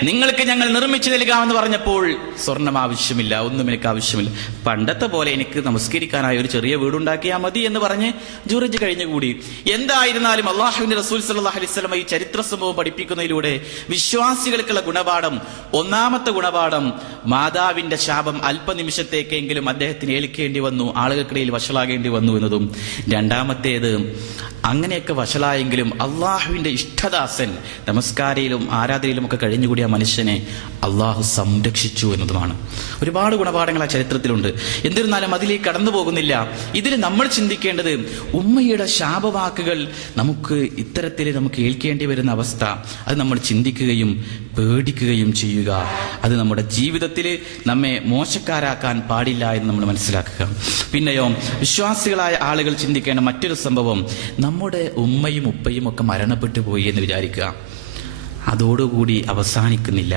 നിങ്ങൾക്ക് ഞങ്ങൾ നിർമ്മിച്ചു നൽകാമെന്ന് പറഞ്ഞപ്പോൾ, സ്വർണം ആവശ്യമില്ല, ഒന്നും എനിക്ക് ആവശ്യമില്ല, പണ്ടത്തെ പോലെ എനിക്ക് നമസ്കരിക്കാനായി ഒരു ചെറിയ വീടുണ്ടാക്കിയാൽ മതി എന്ന് പറഞ്ഞ് ജുറൈജ് കഴിഞ്ഞുകൂടി. എന്തായിരുന്നാലും അള്ളാഹുവിന്റെ റസൂൽ സല്ലല്ലാഹു അലൈഹി വസല്ലം ഈ ചരിത്ര സംഭവം പഠിപ്പിക്കുന്നതിലൂടെ വിശ്വാസികൾക്കുള്ള ഗുണപാഠം, ഒന്നാമത്തെ ഗുണപാഠം, മാതാവിന്റെ ശാപം അല്പനിമിഷത്തേക്കെങ്കിലും അദ്ദേഹത്തിന് ഏൽക്കേണ്ടി വന്നു, ആളുകൾക്കിടയിൽ വഷളാകേണ്ടി വന്നു എന്നതും. രണ്ടാമത്തേത്, അങ്ങനെയൊക്കെ വഷളായെങ്കിലും അള്ളാഹുവിന്റെ ഇഷ്ടദാസൻ, നമസ്കാരയിലും ആരാധനയിലും ഒക്കെ കഴിഞ്ഞുകൂടിയ മനുഷ്യനെ അള്ളാഹു സംരക്ഷിച്ചു എന്നതുമാണ്. ഒരുപാട് ഗുണപാഠങ്ങൾ ആ ചരിത്രത്തിലുണ്ട്. എന്നിരുന്നാലും അതിലേക്ക് കടന്നു പോകുന്നില്ല. ഇതിൽ നമ്മൾ ചിന്തിക്കേണ്ടത്, ഉമ്മയുടെ ശാപവാക്കുകൾ നമുക്ക് ഇത്തരത്തിൽ നമുക്ക് ഏൽക്കേണ്ടി വരുന്ന അവസ്ഥ, അത് നമ്മൾ ചിന്തിക്കുകയും പേടിക്കുകയും ചെയ്യുക. അത് നമ്മുടെ ജീവിതത്തിൽ നമ്മെ മോശക്കാരാക്കാൻ പാടില്ല എന്ന് നമ്മൾ മനസ്സിലാക്കുക. പിന്നെയോ, വിശ്വാസികളായ ആളുകൾ ചിന്തിക്കേണ്ട മറ്റൊരു സംഭവം, നമ്മുടെ ഉമ്മയും ഉപ്പയും ഒക്കെ മരണപ്പെട്ടു പോയി എന്ന് വിചാരിക്കുക. അതോടുകൂടി അവസാനിക്കുന്നില്ല.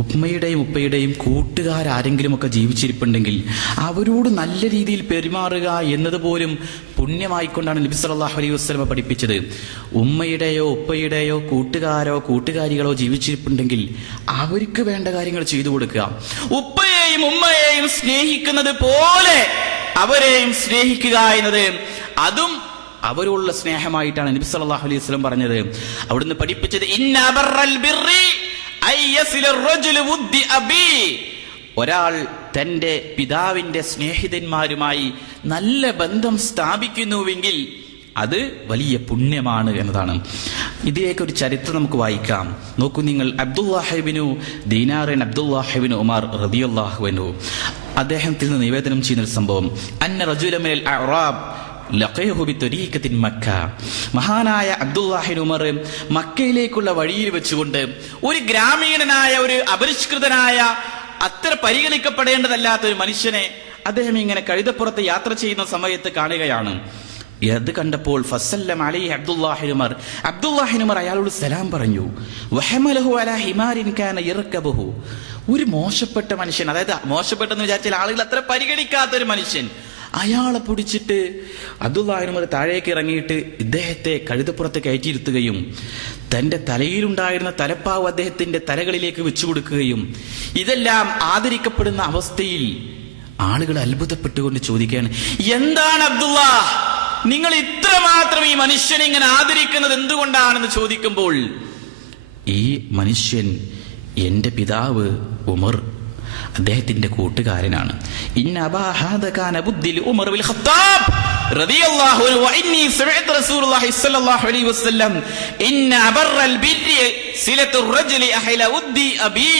ഉമ്മയുടെയും ഉപ്പയുടെയും കൂട്ടുകാരെങ്കിലും ഒക്കെ ജീവിച്ചിരിപ്പുണ്ടെങ്കിൽ അവരോട് നല്ല രീതിയിൽ പെരുമാറുക എന്നതുപോലും പുണ്യമായിക്കൊണ്ടാണ് നബി സല്ലല്ലാഹു അലൈഹി വസല്ലം പഠിപ്പിച്ചത്. ഉമ്മയുടെയോ ഉപ്പയുടെയോ കൂട്ടുകാരോ കൂട്ടുകാരികളോ ജീവിച്ചിരിപ്പുണ്ടെങ്കിൽ അവർക്ക് വേണ്ട കാര്യങ്ങൾ ചെയ്തു കൊടുക്കുക. ഉപ്പയെയും ഉമ്മയെയും സ്നേഹിക്കുന്നത് പോലെ അവരെയും സ്നേഹിക്കുക എന്നത്, അതും അവരുള്ള സ്നേഹമായിട്ടാണ് നബി സല്ലല്ലാഹു അലൈഹി വസല്ലം പറഞ്ഞത്. അവിടുന്ന് പഠിപ്പിച്ചത്, ഇന്ന ബർറൽ ബിർരി അയ്യസില റജുലു വുദ്ദി അബി, ഒരാൾ തന്റെ പിതാവിന്റെ സ്നേഹിതന്മാരുമായി നല്ല ബന്ധം സ്ഥാപിക്കുന്നുവെങ്കിൽ അത് വലിയ പുണ്യമാണ് എന്നതാണ്. ഇതിലേക്ക് ഒരു ചരിത്രം നമുക്ക് വായിക്കാം. നോക്കൂ നിങ്ങൾ, അബ്ദുല്ലാഹിബ്നു ദീനാർ അബ്ദുല്ലാഹിബ്നു ഉമർ റളിയല്ലാഹു അൻഹു അദ്ദേഹത്തിൽ നിന്ന് നിവേദനം ചെയ്യുന്ന ഒരു സംഭവം, അന്ന റജുല മിനൽ അഅറാബ് ലഖയഹു ബിത്വരീഖത്തിൻ മക്ക. മഹാനായ അബ്ദുല്ലാഹിബ്നു ഉമർ മക്കയിലേക്കുള്ള വഴിയിൽ വെച്ചുകൊണ്ട് ഒരു ഗ്രാമീണനായ, ഒരു അപരിഷ്കൃതനായ, അത്ര പരിഗണിക്കപ്പെടേണ്ടതല്ലാത്ത ഒരു മനുഷ്യനെ അദ്ദേഹം ഇങ്ങനെ കഴുതപ്പുറത്ത് യാത്ര ചെയ്യുന്ന സമയത്ത് കാണുകയാണ്. അത് കണ്ടപ്പോൾ ഫസല്ലം അലൈഹി അബ്ദുല്ലാഹിബ്നു ഉമർ അയാളോട് സലാം പറഞ്ഞു. വഹമലഹു അലാ ഹിമാരിൻ കാന യർകബഹു. ഒരു മോശപ്പെട്ട മനുഷ്യൻ, അതായത് മോശപ്പെട്ടെന്ന് വിചാരിച്ചാൽ ആളുകൾ അത്ര പരിഗണിക്കാത്ത ഒരു മനുഷ്യൻ, അയാളെ പിടിച്ചിട്ട് അബ്ദുല്ലാഹിബ്നു ഉമർ താഴേക്ക് ഇറങ്ങിയിട്ട് ഇദ്ദേഹത്തെ കഴുതപ്പുറത്ത് കയറ്റിയിരുത്തുകയും തന്റെ തലയിലുണ്ടായിരുന്ന തലപ്പാവ് അദ്ദേഹത്തിന്റെ തലകളിലേക്ക് വെച്ചു കൊടുക്കുകയും ഇതെല്ലാം ആദരിക്കപ്പെടുന്ന അവസ്ഥയിൽ ആളുകൾ അത്ഭുതപ്പെട്ടുകൊണ്ട് ചോദിക്കുകയാണ്, എന്താണ് അബ്ദുള്ള, നിങ്ങൾ ഇത്രമാത്രം ഈ മനുഷ്യനെ ഇങ്ങനെ ആദരിക്കുന്നത് എന്തുകൊണ്ടാണെന്ന് ചോദിക്കുമ്പോൾ, ഈ മനുഷ്യൻ എന്റെ പിതാവ് ഉമർ, അദ്ദേഹത്തിന്റെ കൂട്ടുകാരനാണ്. ഇന്ന അബാ ഹാദ കാന ബുദ്ദിൽ ഉമർ ബിൽ ഖത്താബ് റളിയല്ലാഹു അൻഹു വഇന്നി സമിഅതു റസൂലുള്ളാഹി സ്വല്ലല്ലാഹു അലൈഹി വസല്ലം ഇന്ന അബറൽ ബിർരി സിലത്തുർ റജുലി അഹല ഉദ്ദി അബി.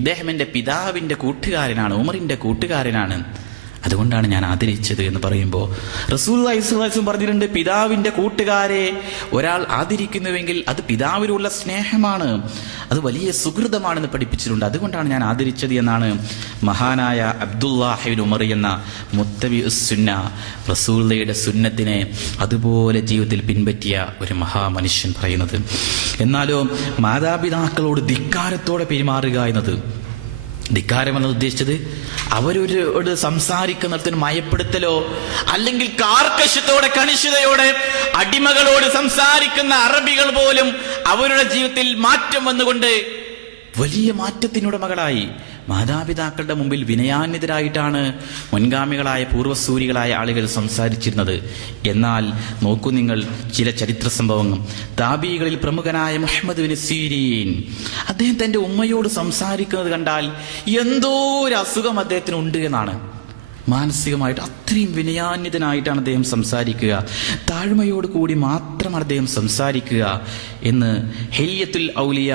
ഇദ്ദേഹം എന്റെ പിതാവിന്റെ കൂട്ടുകാരനാണ്, ഉമറിന്റെ കൂട്ടുകാരനാണ്, അതുകൊണ്ടാണ് ഞാൻ ആദരിച്ചത് എന്ന് പറയുമ്പോൾ റസൂലുള്ളാഹി സ്വല്ലല്ലാഹു അലൈഹി വസല്ലം പറഞ്ഞിട്ടുണ്ട്, പിതാവിന്റെ കൂട്ടുകാരെ ഒരാൾ ആദരിക്കുന്നുവെങ്കിൽ അത് പിതാവിലുള്ള സ്നേഹമാണ്, അത് വലിയ സുഹൃതമാണെന്ന് പഠിപ്പിച്ചിട്ടുണ്ട്. അതുകൊണ്ടാണ് ഞാൻ ആദരിച്ചത് എന്നാണ് മഹാനായ അബ്ദുല്ലാഹിബ്നു ഉമർ എന്ന മുത്തബിഉസ് സുന്ന, റസൂലുള്ളാഹിയുടെ സുന്നത്തിനെ അതുപോലെ ജീവിതത്തിൽ പിൻപറ്റിയ ഒരു മഹാമനുഷ്യൻ പറയുന്നത്. എന്നാലോ മാതാപിതാക്കളോട് ധിക്കാരത്തോടെ പെരുമാറുക എന്നത്, ധിക്കാരം എന്നത് ഉദ്ദേശിച്ചത് അവരോട് സംസാരിക്കുന്നിടത്തിന് മയപ്പെടുത്തലോ അല്ലെങ്കിൽ കാർക്കശ്യത്തോടെ കണിശതയോടെ അടിമകളോട് സംസാരിക്കുന്ന അറബികൾ പോലും അവരുടെ ജീവിതത്തിൽ മാറ്റം വന്നുകൊണ്ട് വലിയ മാറ്റത്തിനുടമകളായി മാതാപിതാക്കളുടെ മുമ്പിൽ വിനയാന്വിതരായിട്ടാണ് മുൻഗാമികളായ പൂർവ്വസൂരികളായ ആളുകൾ സംസാരിച്ചിരുന്നത്. എന്നാൽ നോക്കൂ നിങ്ങൾ ചില ചരിത്ര സംഭവങ്ങൾ. താബികളിൽ പ്രമുഖനായ മുഹമ്മദ് ബിൻ സീരീൻ, അദ്ദേഹം തന്റെ ഉമ്മയോട് സംസാരിക്കുന്നത് കണ്ടാൽ എന്തോ ഒരു അസുഖം അദ്ദേഹത്തിനുണ്ട് എന്നാണ്. മാനസികമായിട്ട് അത്രയും വിനയാന്വിതനായിട്ടാണ് അദ്ദേഹം സംസാരിക്കുക, താഴ്മയോട് കൂടി മാത്രമാണ് അദ്ദേഹം സംസാരിക്കുക എന്ന് ഹില്യത്തുൽ ഔലിയ,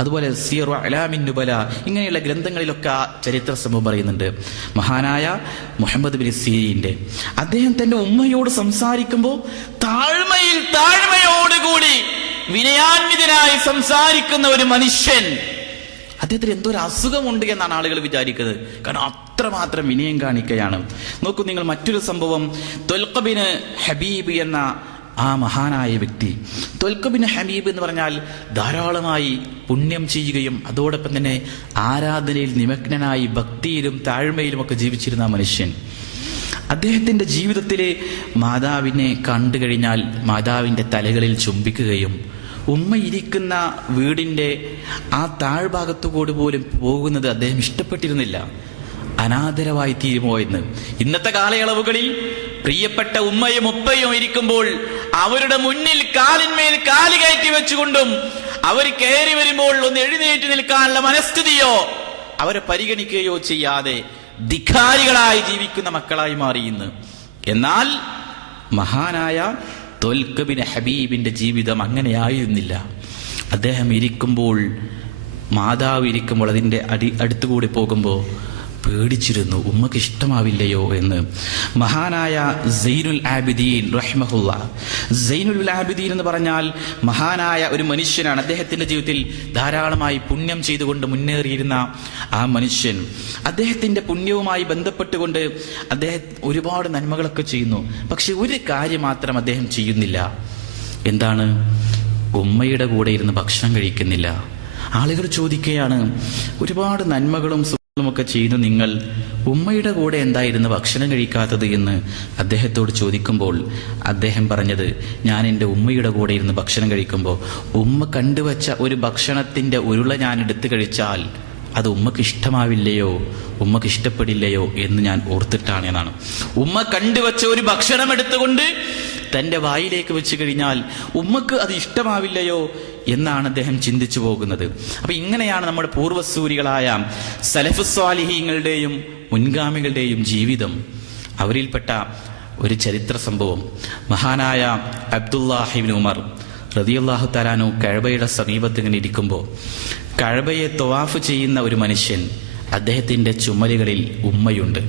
അതുപോലെ സിയറു അലാമിൻ നുബല, ഇങ്ങനെയുള്ള ഗ്രന്ഥങ്ങളിലൊക്കെ ചരിത്ര സംഭവം പറയുന്നുണ്ട്. മഹാനായ മുഹമ്മദ് ബിൻ സീരീന്റെ അദ്ദേഹം തന്റെ ഉമ്മയോട് സംസാരിക്കുമ്പോൾ താഴ്മയോടുകൂടി വിനയാന്വിതനായി സംസാരിക്കുന്ന ഒരു മനുഷ്യൻ, അദ്ദേഹത്തിന് എന്തോ ഒരു അസുഖമുണ്ട് എന്നാണ് ആളുകൾ വിചാരിക്കുന്നത്. കാരണം അത്രമാത്രം വിനയം കാണിക്കുകയാണ്. നോക്കൂ നിങ്ങൾ മറ്റൊരു സംഭവം. ത്വൽഖ് ബിൻ ഹബീബ് എന്ന ആ മഹാനായ വ്യക്തി, ത്വൽഖ് ബിൻ ഹബീബ് എന്ന് പറഞ്ഞാൽ ധാരാളമായി പുണ്യം ചെയ്യുകയും അതോടൊപ്പം തന്നെ ആരാധനയിൽ നിമഗ്നനായി ഭക്തിയിലും താഴ്മയിലും ഒക്കെ ജീവിച്ചിരുന്ന മനുഷ്യൻ. അദ്ദേഹത്തിന്റെ ജീവിതത്തിലെ മാതാവിനെ കണ്ടു കഴിഞ്ഞാൽ മാതാവിന്റെ തലകളിൽ ചുംബിക്കുകയും ഉമ്മ ഇരിക്കുന്ന വീടിന്റെ ആ താഴ്ഭാഗത്തുകൂടി പോലും പോകുന്നത് അദ്ദേഹം ഇഷ്ടപ്പെട്ടിരുന്നില്ല. അനാദരവായി തീരുമോ എന്ന്. ഇന്നത്തെ കാലയളവുകളിൽ പ്രിയപ്പെട്ട ഉമ്മയും ഉപ്പയും ഇരിക്കുമ്പോൾ അവരുടെ മുന്നിൽ കാലിന്മേൽ കാല് കയറ്റി വെച്ചുകൊണ്ടും അവർ കയറി വരുമ്പോൾ ഒന്ന് എഴുന്നേറ്റ് നിൽക്കാനുള്ള മനസ്ഥിതിയോ അവരെ പരിഗണിക്കുകയോ ചെയ്യാതെ ധിക്കാരികളായി ജീവിക്കുന്ന മക്കളായി മാറിയിന്ന്. എന്നാൽ മഹാനായ ത്വൽഖ് ബിൻ ഹബീബിന്റെ ജീവിതം അങ്ങനെയായിരുന്നില്ല. അദ്ദേഹം ഇരിക്കുമ്പോൾ, മാതാവ് ഇരിക്കുമ്പോൾ അതിന്റെ അടുത്തുകൂടി പോകുമ്പോൾ പേടിച്ചിരുന്നു, ഉമ്മക്ക് ഇഷ്ടമാവില്ലയോ എന്ന്. മഹാനായ സൈനുൽ ആബിദീൻ റഹ്മഹുല്ലാ, സൈനുൽ ആബിദീൻ എന്ന് പറഞ്ഞാൽ മഹാനായ ഒരു മനുഷ്യനാണ്. അദ്ദേഹത്തിന്റെ ജീവിതത്തിൽ ധാരാളമായി പുണ്യം ചെയ്തുകൊണ്ട് മുന്നേറിയിരുന്ന ആ മനുഷ്യൻ, അദ്ദേഹത്തിന്റെ പുണ്യവുമായി ബന്ധപ്പെട്ടുകൊണ്ട് അദ്ദേഹം ഒരുപാട് നന്മകളൊക്കെ ചെയ്യുന്നു. പക്ഷെ ഒരു കാര്യം മാത്രം അദ്ദേഹം ചെയ്യുന്നില്ല. എന്താണ്? ഉമ്മയുടെ കൂടെ ഇരുന്ന് ഭക്ഷണം കഴിക്കുന്നില്ല. ആളുകൾ ചോദിക്കുകയാണ്, ഒരുപാട് നന്മകളും ഒക്കെ ചെയ്യുന്നു, നിങ്ങൾ ഉമ്മയുടെ കൂടെ എന്തായിരുന്നു ഭക്ഷണം കഴിക്കാത്തത് എന്ന് അദ്ദേഹത്തോട് ചോദിക്കുമ്പോൾ അദ്ദേഹം പറഞ്ഞത്, ഞാൻ എൻ്റെ ഉമ്മയുടെ കൂടെ ഇരുന്ന് ഭക്ഷണം കഴിക്കുമ്പോൾ ഉമ്മ കണ്ടുവച്ച ഒരു ഭക്ഷണത്തിന്റെ ഉരുള ഞാൻ എടുത്തു കഴിച്ചാൽ അത് ഉമ്മക്ക് ഇഷ്ടമാവില്ലയോ, ഉമ്മക്ക് ഇഷ്ടപ്പെടില്ലയോ എന്ന് ഞാൻ ഓർത്തിട്ടാണ് എന്നാണ്. ഉമ്മ കണ്ടുവച്ച ഒരു ഭക്ഷണം എടുത്തുകൊണ്ട് തന്റെ വായിലേക്ക് വെച്ച് കഴിഞ്ഞാൽ ഉമ്മക്ക് അത് ഇഷ്ടമാവില്ലയോ എന്നാണ് അദ്ദേഹം ചിന്തിച്ചു പോകുന്നത്. അപ്പൊ ഇങ്ങനെയാണ് നമ്മുടെ പൂർവ്വസൂരികളായ സലഫുസ് സ്വാലിഹീങ്ങളുടെയും മുൻഗാമികളുടെയും ജീവിതം. അവരിൽപ്പെട്ട ഒരു ചരിത്ര സംഭവം, മഹാനായ അബ്ദുല്ലാഹിബ്നു ഉമർ റളിയല്ലാഹു തആല അൻഹു കഅബയുടെ സമീപത്ത് ഇങ്ങനെ ഇരിക്കുമ്പോൾ കഅബയെ തവാഫ് ചെയ്യുന്ന ഒരു മനുഷ്യൻ അദ്ദേഹത്തിന്റെ ചുമലുകളിൽ ഉമ്മയുണ്ട്.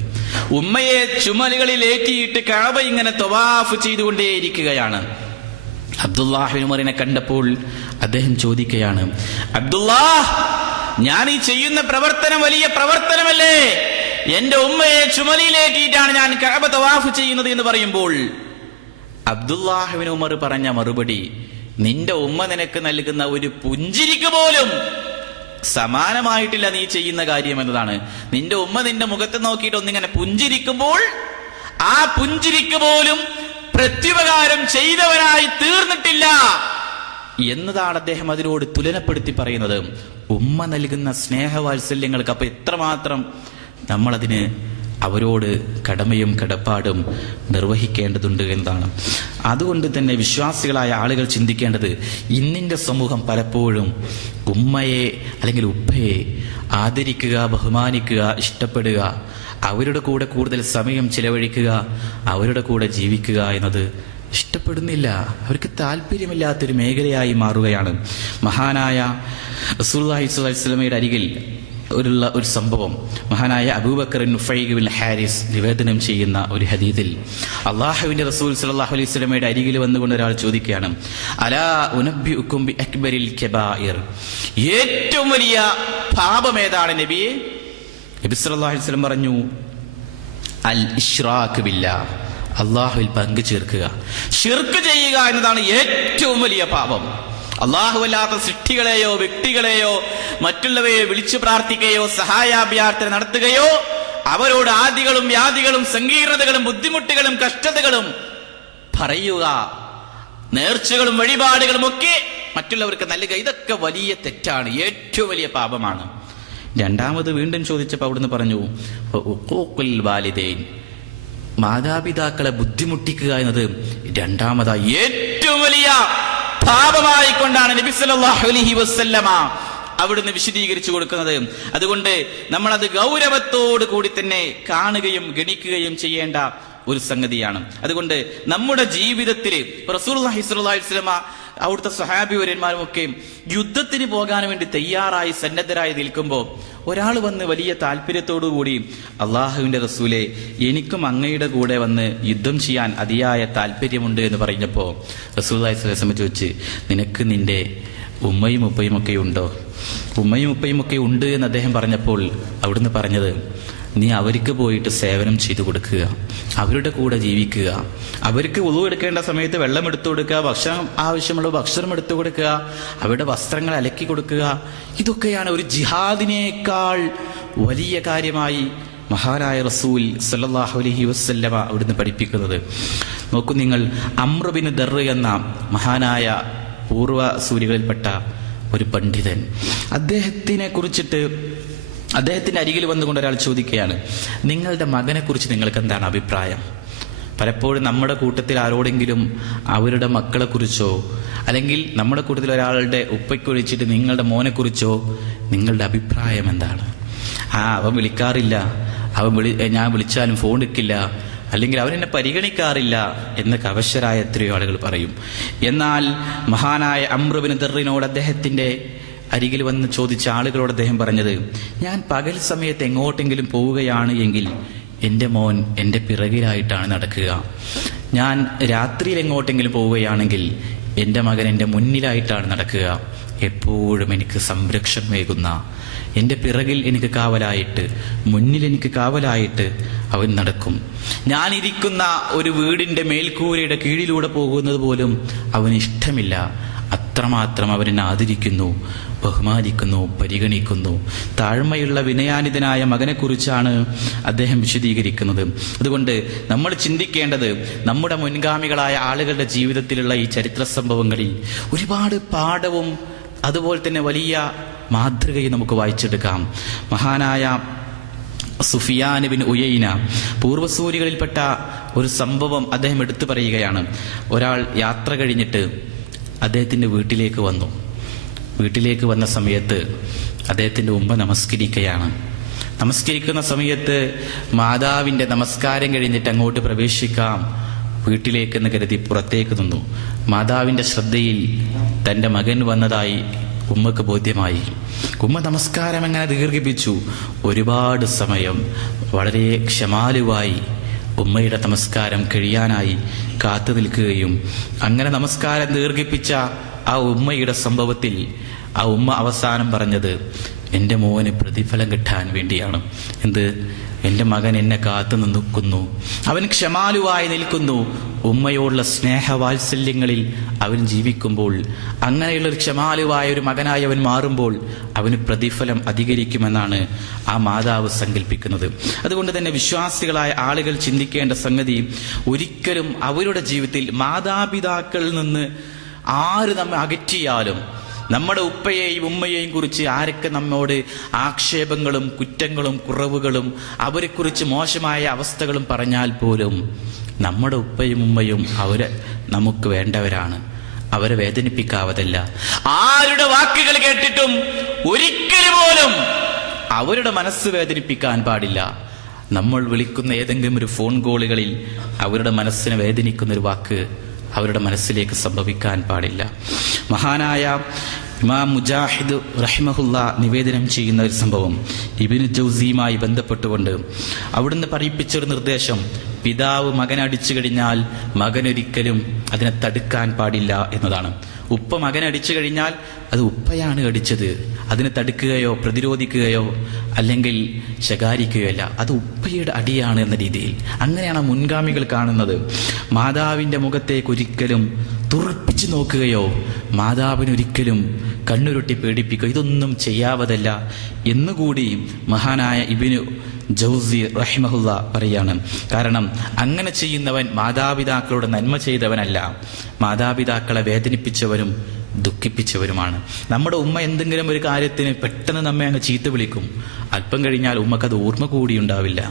ഉമ്മയെ ചുമലുകളിൽ ഏറ്റിയിട്ട് കഅബ ഇങ്ങനെ തവാഫ് ചെയ്തുകൊണ്ടേയിരിക്കുകയാണ്. അബ്ദുല്ലാഹിബ്നു ഉമറിനെ കണ്ടപ്പോൾ അദ്ദേഹം ചോദിക്കുകയാണ്, അബ്ദുല്ലാഹ്, ഞാൻ ഈ ചെയ്യുന്ന പ്രവർത്തനം വലിയ പ്രവർത്തനമല്ലേ? എന്റെ ഉമ്മയെ ചുമലിലേറ്റിയിട്ടാണ് ഞാൻ കഅബ തവാഫ് ചെയ്യുന്നത് എന്ന് പറയുമ്പോൾ അബ്ദുല്ലാഹിബ്നു ഉമർ പറഞ്ഞ മറുപടി, നിന്റെ ഉമ്മ നിനക്ക് നൽകുന്ന ഒരു പുഞ്ചിരിക്ക് പോലും സമാനമായിട്ടില്ല നീ ചെയ്യുന്ന കാര്യം എന്നതാണ്. നിന്റെ ഉമ്മ നിന്റെ മുഖത്ത് നോക്കിയിട്ട് ഒന്നിങ്ങനെ പുഞ്ചിരിക്കുമ്പോൾ ആ പുഞ്ചിരിക്ക് പോലും പ്രത്യുപകാരം ചെയ്തവനായി തീർന്നിട്ടില്ല എന്നതാണ് അദ്ദേഹം അതിനോട് തുലനപ്പെടുത്തി പറയുന്നത്. ഉമ്മ നൽകുന്ന സ്നേഹവാത്സല്യങ്ങൾക്ക് അപ്പൊ എത്രമാത്രം നമ്മളതിന് അവരോട് കടമയും കടപ്പാടും നിർവഹിക്കേണ്ടതുണ്ട് എന്നതാണ്. അതുകൊണ്ട് തന്നെ വിശ്വാസികളായ ആളുകൾ ചിന്തിക്കേണ്ടത്, ഇന്നിന്റെ സമൂഹം പലപ്പോഴും ഉമ്മയെ അല്ലെങ്കിൽ ഉപ്പയെ ആദരിക്കുക, ബഹുമാനിക്കുക, ഇഷ്ടപ്പെടുക, അവരുടെ കൂടെ കൂടുതൽ സമയം ചിലവഴിക്കുക, അവരുടെ കൂടെ ജീവിക്കുക എന്നത് ഇഷ്ടപ്പെടുന്നില്ല. അവർക്ക് താല്പര്യമില്ലാത്തൊരു മേഖലയായി മാറുകയാണ്. മഹാനായ റസൂലുള്ളാഹി സ്വല്ലല്ലാഹു അലൈഹി വസല്ലമയുടെ അരികിൽ ഒരു സംഭവം, മഹാനായ അബൂബക്കർ നുഫൈഖ് ബിൻ ഹാരിസ് നിവേദനം ചെയ്യുന്ന ഒരു ഹദീസിൽ അല്ലാഹുവിന്റെ റസൂൽ സ്വല്ലല്ലാഹു അലൈഹി വസല്ലമയുടെ അരികിൽ വന്നുകൊണ്ട് ഒരാൾ ചോദിക്കുകയാണ്, അലാ ഉനബ്ബിഉകും ബി അക്ബരിൽ കബായിർ, ഏറ്റവും വലിയ പാപം ഏതാണ് നബിയെ? നബി സല്ലല്ലാഹു അലൈഹി വസല്ലം പറഞ്ഞു, അൽ ഇശ്റാക് ബില്ലാഹ്, അല്ലാഹുവിൽ പങ്കു ചേർക്കുക, ശിർക്ക് ചെയ്യുക എന്നതാണ് ഏറ്റവും വലിയ പാപം. അല്ലാഹുവല്ലാത്ത സൃഷ്ടികളെയോ വ്യക്തികളെയോ മറ്റുള്ളവയെ വിളിച്ചു പ്രാർത്ഥിക്കുകയോ സഹായാഭ്യർത്ഥന നടത്തുകയോ അവരോട് ആദികളും വ്യാധികളും സങ്കീർണതകളും ബുദ്ധിമുട്ടുകളും കഷ്ടതകളും പറയുക, നേർച്ചകളും വഴിപാടുകളും ഒക്കെ മറ്റുള്ളവർക്ക് നൽകുക, ഇതൊക്കെ വലിയ തെറ്റാണ്, ഏറ്റവും വലിയ പാപമാണ്. രണ്ടാമത് വീണ്ടും ചോദിച്ചപ്പോൾ അവിടുന്ന് പറഞ്ഞു, ഉഖൂഖുൽ വാലിദൈൻ, മാതാപിതാക്കളെ ബുദ്ധിമുട്ടിക്കുക എന്നത് രണ്ടാമതായി ഏറ്റവും വലിയ പാപമായിക്കൊണ്ടാണ് നബി സല്ലല്ലാഹു അലൈഹി വസല്ലമ അവിടുന്ന് വിശദീകരിച്ചു കൊടുക്കുന്നത്. അതുകൊണ്ട് നമ്മളത് ഗൗരവത്തോടു കൂടി തന്നെ കാണുകയും ഗണിക്കുകയും ചെയ്യേണ്ട ഒരു സംഗതിയാണ്. അതുകൊണ്ട് നമ്മുടെ ജീവിതത്തിൽ റസൂലുള്ളാഹി സ്വല്ലല്ലാഹു അലൈഹി വസല്ലമ അവിടുത്തെ സ്വഹാബിവര്യന്മാരും ഒക്കെ യുദ്ധത്തിന് പോകാൻ വേണ്ടി തയ്യാറായി സന്നദ്ധരായി നിൽക്കുമ്പോൾ ഒരാൾ വന്ന് വലിയ താല്പര്യത്തോടു കൂടി, അള്ളാഹുവിന്റെ റസൂലെ, എനിക്കും അങ്ങയുടെ കൂടെ വന്ന് യുദ്ധം ചെയ്യാൻ അതിയായ താല്പര്യമുണ്ട് എന്ന് പറഞ്ഞപ്പോൾ റസൂലുള്ളാഹി സ്വല്ലല്ലാഹു അലൈഹി വസല്ലം ചോദിച്ച്, നിനക്ക് നിന്റെ ഉമ്മയും ഉപ്പയും ഒക്കെ ഉണ്ടോ? ഉമ്മയും ഉപ്പയും ഒക്കെ ഉണ്ട് എന്ന് അദ്ദേഹം പറഞ്ഞപ്പോൾ അവിടുന്ന് പറഞ്ഞത്, നീ അവർക്ക് പോയിട്ട് സേവനം ചെയ്തു കൊടുക്കുക, അവരുടെ കൂടെ ജീവിക്കുക, അവർക്ക് വുളു എടുക്കേണ്ട സമയത്ത് വെള്ളം എടുത്തു കൊടുക്കുക, ഭക്ഷണം ആവശ്യമുള്ള ഭക്ഷണം എടുത്തു കൊടുക്കുക, അവരുടെ വസ്ത്രങ്ങൾ അലക്കി കൊടുക്കുക. ഇതൊക്കെയാണ് ഒരു ജിഹാദിനേക്കാൾ വലിയ കാര്യമായി മഹാനായ റസൂൽ സല്ലല്ലാഹു അലൈഹി വസല്ലമ അവിടുന്ന് പഠിപ്പിക്കുന്നത്. നോക്കൂ നിങ്ങൾ, അംർ ബിൻ ദർ എന്ന മഹാനായ പൂർവ്വ സൂരികളിൽപ്പെട്ട ഒരു പണ്ഡിതൻ, അദ്ദേഹത്തിനെ കുറിച്ചിട്ട് അദ്ദേഹത്തിന്റെ അരികിൽ വന്നുകൊണ്ട് ഒരാൾ ചോദിക്കുകയാണ്, നിങ്ങളുടെ മകനെ കുറിച്ച് നിങ്ങൾക്ക് എന്താണ് അഭിപ്രായം? പലപ്പോഴും നമ്മുടെ കൂട്ടത്തിൽ ആരോടെങ്കിലും അവരുടെ മക്കളെ കുറിച്ചോ അല്ലെങ്കിൽ നമ്മുടെ കൂട്ടത്തിൽ ഒരാളുടെ ഉപ്പയ്ക്കൊഴിച്ചിട്ട് നിങ്ങളുടെ മോനെ കുറിച്ചോ നിങ്ങളുടെ അഭിപ്രായം എന്താണ്? അവൻ വിളിക്കാറില്ല, ഞാൻ വിളിച്ചാലും ഫോൺ എടുക്കില്ല, അല്ലെങ്കിൽ അവനെന്നെ പരിഗണിക്കാറില്ല എന്നൊക്കെ അവശരായ എത്രയോ ആളുകൾ പറയും. എന്നാൽ മഹാനായ അംർ ബിൻ ദർറിനോട് അദ്ദേഹത്തിന്റെ അരികിൽ വന്ന് ചോദിച്ച ആളുകളോട് അദ്ദേഹം പറഞ്ഞത്, ഞാൻ പകൽ സമയത്ത് എങ്ങോട്ടെങ്കിലും പോവുകയാണ് എങ്കിൽ എൻ്റെ മോൻ എൻ്റെ പിറകിലായിട്ടാണ് നടക്കുക. ഞാൻ രാത്രിയിൽ എങ്ങോട്ടെങ്കിലും പോവുകയാണെങ്കിൽ എൻ്റെ മകൻ എൻ്റെ മുന്നിലായിട്ടാണ് നടക്കുക. എപ്പോഴും എനിക്ക് സംരക്ഷണമേകുന്ന, എൻ്റെ പിറകിൽ എനിക്ക് കാവലായിട്ട്, മുന്നിൽ എനിക്ക് കാവലായിട്ട് അവൻ നടക്കും. ഞാനിരിക്കുന്ന ഒരു വീടിൻ്റെ മേൽക്കൂരയുടെ കീഴിലൂടെ പോകുന്നത് പോലും അവന് ഇഷ്ടമില്ല. അത്രമാത്രം അവനെ ആദരിക്കുന്നു, ബഹുമാനിക്കുന്നു, പരിഗണിക്കുന്നു. താഴ്മയുള്ള വിനയാനിതനായ മകനെക്കുറിച്ചാണ് അദ്ദേഹം വിശദീകരിക്കുന്നത്. അതുകൊണ്ട് നമ്മൾ ചിന്തിക്കേണ്ടത്, നമ്മുടെ മുൻഗാമികളായ ആളുകളുടെ ജീവിതത്തിലുള്ള ഈ ചരിത്ര സംഭവങ്ങളിൽ ഒരുപാട് പാഠവും അതുപോലെ തന്നെ വലിയ മാതൃകയും നമുക്ക് വായിച്ചെടുക്കാം. മഹാനായ സുഫിയാൻ ബിൻ ഉയൈന പൂർവ്വസൂരികളിൽപ്പെട്ട ഒരു സംഭവം അദ്ദേഹം എടുത്തു പറയുകയാണ്. ഒരാൾ യാത്ര കഴിഞ്ഞിട്ട് അദ്ദേഹത്തിന്റെ വീട്ടിലേക്ക് വന്നു. വീട്ടിലേക്ക് വന്ന സമയത്ത് അദ്ദേഹത്തിന്റെ ഉമ്മ നമസ്കരിക്കുകയാണ്. നമസ്കരിക്കുന്ന സമയത്ത് മാതാവിന്റെ നമസ്കാരം കഴിഞ്ഞിട്ട് അങ്ങോട്ട് പ്രവേശിക്കാം വീട്ടിലേക്കെന്ന് കരുതി പുറത്തേക്ക് നിന്നു. മാതാവിന്റെ ശ്രദ്ധയിൽ തന്റെ മകൻ വന്നതായി ഉമ്മക്ക് ബോധ്യമായി. ഉമ്മ നമസ്കാരം എങ്ങനെ ദീർഘിപ്പിച്ചു. ഒരുപാട് സമയം വളരെ ക്ഷമാലുവായി ഉമ്മയുടെ നമസ്കാരം കഴിയാനായി കാത്തു നിൽക്കുകയും അങ്ങനെ നമസ്കാരം ദീർഘിപ്പിച്ച ആ ഉമ്മയുടെ സംഭവത്തിൽ ആ ഉമ്മ അവസാനം പറഞ്ഞത്, എൻ്റെ മോന് പ്രതിഫലം കിട്ടാൻ വേണ്ടിയാണ്. എന്ത്? എൻ്റെ മകൻ എന്നെ കാത്തു നിൽക്കുന്നു, അവൻ ക്ഷമാലുവായി നിൽക്കുന്നു. ഉമ്മയോടുള്ള സ്നേഹവാത്സല്യങ്ങളിൽ അവൻ ജീവിക്കുമ്പോൾ, അങ്ങനെയുള്ളൊരു ക്ഷമാലുവായ ഒരു മകനായി അവൻ മാറുമ്പോൾ അവന് പ്രതിഫലം അധികരിക്കുമെന്നാണ് ആ മാതാവ് സങ്കല്പിക്കുന്നത്. അതുകൊണ്ട് തന്നെ വിശ്വാസികളായ ആളുകൾ ചിന്തിക്കേണ്ട സംഗതി, ഒരിക്കലും അവരുടെ ജീവിതത്തിൽ മാതാപിതാക്കളിൽ നിന്ന് ആര് നമ്മെ അകറ്റിയാലും, നമ്മുടെ ഉപ്പയെയും ഉമ്മയെയും കുറിച്ച് ആരൊക്കെ നമ്മോട് ആക്ഷേപങ്ങളും കുറ്റങ്ങളും കുറവുകളും അവരെക്കുറിച്ച് മോശമായ അവസ്ഥകളും പറഞ്ഞാൽ പോലും നമ്മുടെ ഉപ്പയും ഉമ്മയും അവരെ നമുക്ക് വേണ്ടവരാണ്, അവരെ വേദനിപ്പിക്കാവതല്ല. ആരുടെ വാക്കുകൾ കേട്ടിട്ടും ഒരിക്കലും പോലും അവരുടെ മനസ്സ് വേദനിപ്പിക്കാൻ പാടില്ല. നമ്മൾ വിളിക്കുന്ന ഏതെങ്കിലും ഒരു ഫോൺ കോളുകളിൽ അവരുടെ മനസ്സിനെ വേദനിക്കുന്നൊരു വാക്ക് അവരുടെ മനസ്സിലേക്ക് സംഭവിക്കാൻ പാടില്ല. മഹാനായ ഇമാം മുജാഹിദ് റഹിമഹുല്ല നിവേദനം ചെയ്യുന്ന ഒരു സംഭവം ഇബ്നു ജൗസിയുമായി ബന്ധപ്പെട്ടുകൊണ്ട് അവിടുന്ന് പറയിപ്പിച്ചൊരു നിർദ്ദേശം, പിതാവ് മകനെ അടിച്ചു കഴിഞ്ഞാൽ മകനൊരിക്കലും അതിനെ തടുക്കാൻ പാടില്ല എന്നതാണ്. ഉപ്പ മകനെ അടിച്ചു കഴിഞ്ഞാൽ അത് ഉപ്പയാണ് അടിച്ചത്, അതിനെ തടുക്കുകയോ പ്രതിരോധിക്കുകയോ അല്ലെങ്കിൽ ശകാരിക്കുകയോ അല്ല, അത് ഉപ്പയുടെ അടിയാണ് എന്ന രീതിയിൽ അങ്ങനെയാണ് മുൻഗാമികൾ കാണുന്നത്. മാതാവിൻ്റെ മുഖത്തേക്ക് ഒരിക്കലും തുറപ്പിച്ചു നോക്കുകയോ മാതാവിനൊരിക്കലും കണ്ണുരുട്ടി പേടിപ്പിക്കുകയോ ഇതൊന്നും ചെയ്യാവതല്ല എന്നുകൂടി മഹാനായ ഇബ്നു ജൗസി റഹിമഹുല്ല പറയാണ്. കാരണം അങ്ങനെ ചെയ്യുന്നവൻ മാതാപിതാക്കളുടെ നന്മ ചെയ്തവനല്ല, മാതാപിതാക്കളെ വേദനിപ്പിച്ചവരും ദുഃഖിപ്പിച്ചവരുമാണ്. നമ്മുടെ ഉമ്മ എന്തെങ്കിലും ഒരു കാര്യത്തിന് പെട്ടെന്ന് നമ്മെ അങ്ങ് ചീത്ത വിളിക്കും, അല്പം കഴിഞ്ഞാൽ ഉമ്മക്കത് ഓർമ്മ കൂടി ഉണ്ടാവില്ല.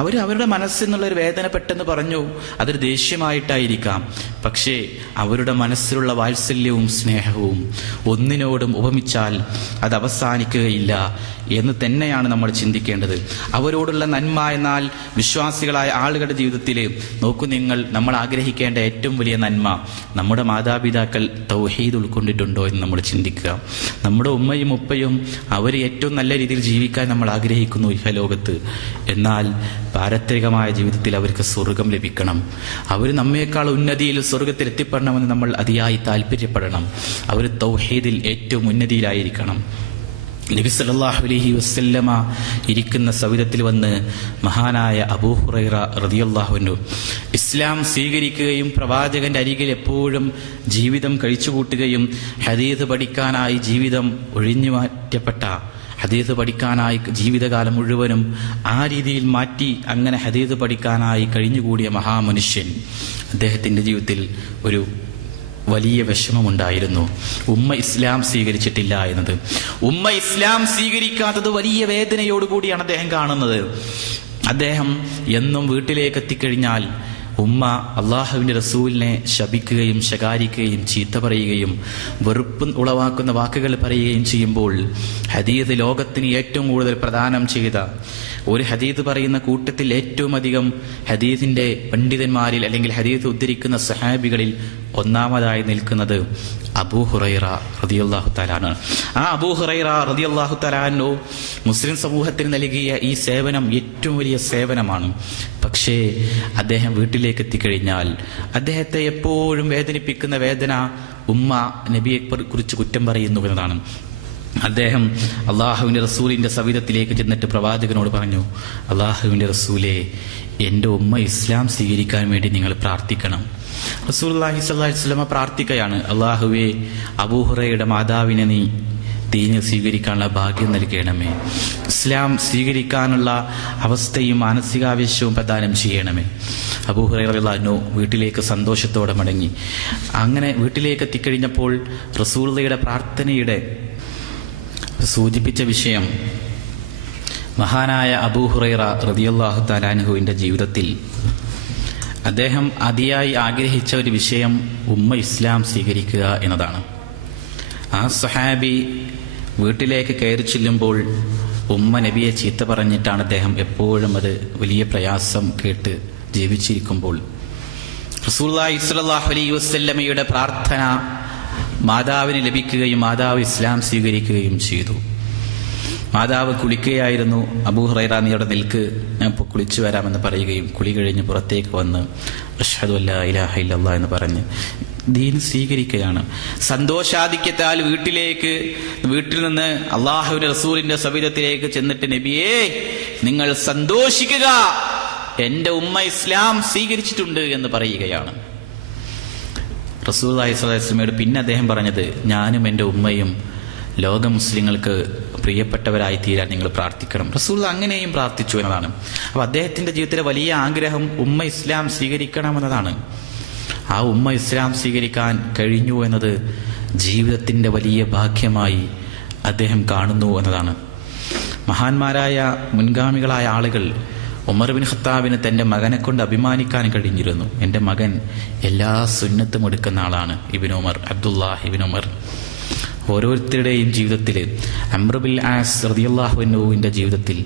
അവരുടെ മനസ്സിൽ നിന്നുള്ളൊരു വേദന പെട്ടെന്ന് പറഞ്ഞു, അതൊരു ദേഷ്യമായിട്ടായിരിക്കാം. പക്ഷേ അവരുടെ മനസ്സിലുള്ള വാത്സല്യവും സ്നേഹവും ഒന്നിനോടും ഉപമിച്ചാൽ അത് അവസാനിക്കുകയില്ല എന്ന് തന്നെയാണ് നമ്മൾ ചിന്തിക്കേണ്ടത്. അവരോടുള്ള നന്മ എന്നാൽ വിശ്വാസികളായ ആളുകളുടെ ജീവിതത്തിൽ നോക്കൂ നിങ്ങൾ, നമ്മൾ ആഗ്രഹിക്കേണ്ട ഏറ്റവും വലിയ നന്മ നമ്മുടെ മാതാപിതാക്കൾ തൗഹീദ് ഉൾക്കൊണ്ടിട്ടുണ്ടോ എന്ന് നമ്മൾ ചിന്തിക്കുക. നമ്മുടെ ഉമ്മയും ഉപ്പയും അവർ ഏറ്റവും നല്ല രീതിയിൽ ജീവിക്കാൻ നമ്മൾ ആഗ്രഹിക്കുന്നു ഇഹലോകത്ത്. എന്നാൽ പാരത്രികമായ ജീവിതത്തിൽ അവർക്ക് സ്വർഗം ലഭിക്കണം, അവർ നമ്മേക്കാൾ ഉന്നതിയിൽ സ്വർഗത്തിൽ എത്തിപ്പെടണമെന്ന് നമ്മൾ അതിയായി താല്പര്യപ്പെടണം. അവർ തൗഹീദിൽ ഏറ്റവും ഉന്നതിയിലായിരിക്കണം. നബി സല്ലല്ലാഹു അലൈഹി വസല്ലമ ഇരിക്കുന്ന സവിധത്തിൽ വന്ന് മഹാനായ അബൂ ഹുറൈറ റളിയല്ലാഹു അൻഹു ഇസ്ലാം സ്വീകരിക്കുകയും പ്രവാചകന്റെ അരികിൽ എപ്പോഴും ജീവിതം കഴിച്ചുകൂട്ടുകയും ഹദീസ് പഠിക്കാനായി ജീവിതം ഒഴിഞ്ഞു മാറ്റപ്പെട്ട, ഹദീസ് പഠിക്കാനായി ജീവിതകാലം മുഴുവനും ആ രീതിയിൽ മാറ്റി അങ്ങനെ ഹദീസ് പഠിക്കാനായി കഴിഞ്ഞുകൂടിയ മഹാമനുഷ്യൻ, അദ്ദേഹത്തിന്റെ ജീവിതത്തിൽ ഒരു വലിയ വിഷമമുണ്ടായിരുന്നു. ഉമ്മ ഇസ്ലാം സ്വീകരിച്ചിട്ടില്ല എന്നത്. ഉമ്മ ഇസ്ലാം സ്വീകരിക്കാത്തത് വലിയ വേദനയോടുകൂടിയാണ് അദ്ദേഹം കാണുന്നത്. അദ്ദേഹം എന്നും വീട്ടിലേക്ക് എത്തിക്കഴിഞ്ഞാൽ ഉമ്മ അള്ളാഹുവിന്റെ റസൂലിനെ ശപിക്കുകയും ശകാരിക്കുകയും ചീത്ത പറയുകയും വെറുപ്പ് ഉളവാക്കുന്ന വാക്കുകൾ പറയുകയും ചെയ്യുമ്പോൾ ഹദീസ് ലോകത്തിന് ഏറ്റവും കൂടുതൽ പ്രദാനം ചെയ്ത ഒരു ഹദീസ് പറയുന്ന കൂട്ടത്തിൽ ഏറ്റവും അധികം ഹദീസിന്റെ പണ്ഡിതന്മാരിൽ അല്ലെങ്കിൽ ഹദീസ് ഉദ്ധരിക്കുന്ന സഹാബികളിൽ ഒന്നാമതായി നിൽക്കുന്നത് അബൂ ഹുറൈറ റളിയല്ലാഹു തആല. ആ അബൂ ഹുറൈറ റളിയല്ലാഹു തആല മുസ്ലിം സമൂഹത്തിന് നൽകിയ ഈ സേവനം ഏറ്റവും വലിയ സേവനമാണ്. പക്ഷേ അദ്ദേഹം വീട്ടിലേക്ക് എത്തിക്കഴിഞ്ഞാൽ അദ്ദേഹത്തെ എപ്പോഴും വേദനിപ്പിക്കുന്ന വേദന ഉമ്മ നബിയെ കുറിച്ച് കുറ്റം പറയുന്നു എന്നതാണ്. അദ്ദേഹം അള്ളാഹുവിന്റെ റസൂലിന്റെ സവിധത്തിലേക്ക് ചെന്നിട്ട് പ്രവാചകനോട് പറഞ്ഞു, അള്ളാഹുവിന്റെ റസൂലേ, എൻ്റെ ഉമ്മ ഇസ്ലാം സ്വീകരിക്കാൻ വേണ്ടി നിങ്ങൾ പ്രാർത്ഥിക്കണം. റസൂലുള്ളാഹി സ്വല്ലല്ലാഹു അലൈഹി വസല്ലം പ്രാർത്ഥിക്കുകയാണ്, അള്ളാഹുവേ, അബൂ ഹുറൈറയുടെ മാതാവിനെ നീ ദീന് സ്വീകരിക്കാനുള്ള ഭാഗ്യം നൽകണമേ, ഇസ്ലാം സ്വീകരിക്കാനുള്ള അവസ്ഥയും മാനസികാവേശവും പ്രദാനം ചെയ്യണമേ. അബൂ ഹുറൈറ റളിയല്ലാഹു അൻഹു വീട്ടിലേക്ക് സന്തോഷത്തോടെ മടങ്ങി. അങ്ങനെ വീട്ടിലേക്ക് എത്തിക്കഴിഞ്ഞപ്പോൾ റസൂലുള്ളാഹിയുടെ പ്രാർത്ഥനയുടെ സൂചിപ്പിച്ച വിഷയം, മഹാനായ അബൂ ഹുറൈറ റളിയല്ലാഹു തആല അൻഹുവിന്റെ ജീവിതത്തിൽ അദ്ദേഹം അതിയായി ആഗ്രഹിച്ച ഒരു വിഷയം ഉമ്മ ഇസ്ലാം സ്വീകരിക്കുക എന്നതാണ്. ആ സഹാബി വീട്ടിലേക്ക് കയറി ചെല്ലുമ്പോൾ ഉമ്മ നബിയെ ചീത്ത പറഞ്ഞിട്ടാണ് അദ്ദേഹം എപ്പോഴും അത് വലിയ പ്രയാസം കേട്ട് ജീവിച്ചിരിക്കുമ്പോൾ റസൂലുള്ളാഹി സ്വല്ലല്ലാഹു അലൈഹി വസല്ലമയുടെ പ്രാർത്ഥന മാതാവിന് ലഭിക്കുകയും മാതാവ് ഇസ്ലാം സ്വീകരിക്കുകയും ചെയ്തു. മാതാവ് കുളിക്കുകയായിരുന്നു. അബൂ ഹുറൈറ നീ അവിടെ നിൽക്ക്, ഞാൻ ഇപ്പോൾ കുളിച്ചു വരാമെന്ന് പറയുകയും കുളി കഴിഞ്ഞ് പുറത്തേക്ക് വന്ന് അഷ്ഹദു അല്ലാ ഇലാഹ ഇല്ലല്ലാഹ് എന്ന് പറഞ്ഞ് ദീൻ സ്വീകരിക്കുകയാണ്. സന്തോഷാധിക്യത്താൽ വീട്ടിൽ നിന്ന് അള്ളാഹുവിന്റെ റസൂലിന്റെ സവിധത്തിലേക്ക് ചെന്നിട്ട് നബിയേ നിങ്ങൾ സന്തോഷിക്കുക, എന്റെ ഉമ്മ ഇസ്ലാം സ്വീകരിച്ചിട്ടുണ്ട് എന്ന് പറയുകയാണ്. റസൂലുള്ളാഹി സ്വല്ലല്ലാഹു അലൈഹി വസല്ലമയോട് പിന്നെ അദ്ദേഹം പറഞ്ഞത്, ഞാനും എൻ്റെ ഉമ്മയും ലോക മുസ്ലിങ്ങൾക്ക് പ്രിയപ്പെട്ടവരായി തീരാൻ നിങ്ങൾ പ്രാർത്ഥിക്കണം. റസൂൽ അങ്ങനെയും പ്രാർത്ഥിച്ചു എന്നതാണ്. അപ്പൊ അദ്ദേഹത്തിന്റെ ജീവിതത്തിലെ വലിയ ആഗ്രഹം ഉമ്മ ഇസ്ലാം സ്വീകരിക്കണമെന്നതാണ്. ആ ഉമ്മ ഇസ്ലാം സ്വീകരിക്കാൻ കഴിഞ്ഞു എന്നത് ജീവിതത്തിന്റെ വലിയ ഭാഗ്യമായി അദ്ദേഹം കാണുന്നു എന്നതാണ്. മഹാന്മാരായ മുൻഗാമികളായ ആളുകൾ ഉമർ ബിൻ ഖത്താബിന് തന്റെ മകനെ കൊണ്ട് അഭിമാനിക്കാൻ കഴിഞ്ഞിരുന്നു. എൻ്റെ മകൻ എല്ലാ സുന്നത്തും എടുക്കുന്ന ആളാണ്. ഇബ്നു ഉമർ, അബ്ദുല്ലാഹ് ഇബ്നു ഉമർ. ഓരോരുത്തരുടെയും ജീവിതത്തിൽ അംർ ബിൻ ആസ് റളിയല്ലാഹു അൻഹുവിന്റെ ജീവിതത്തിൽ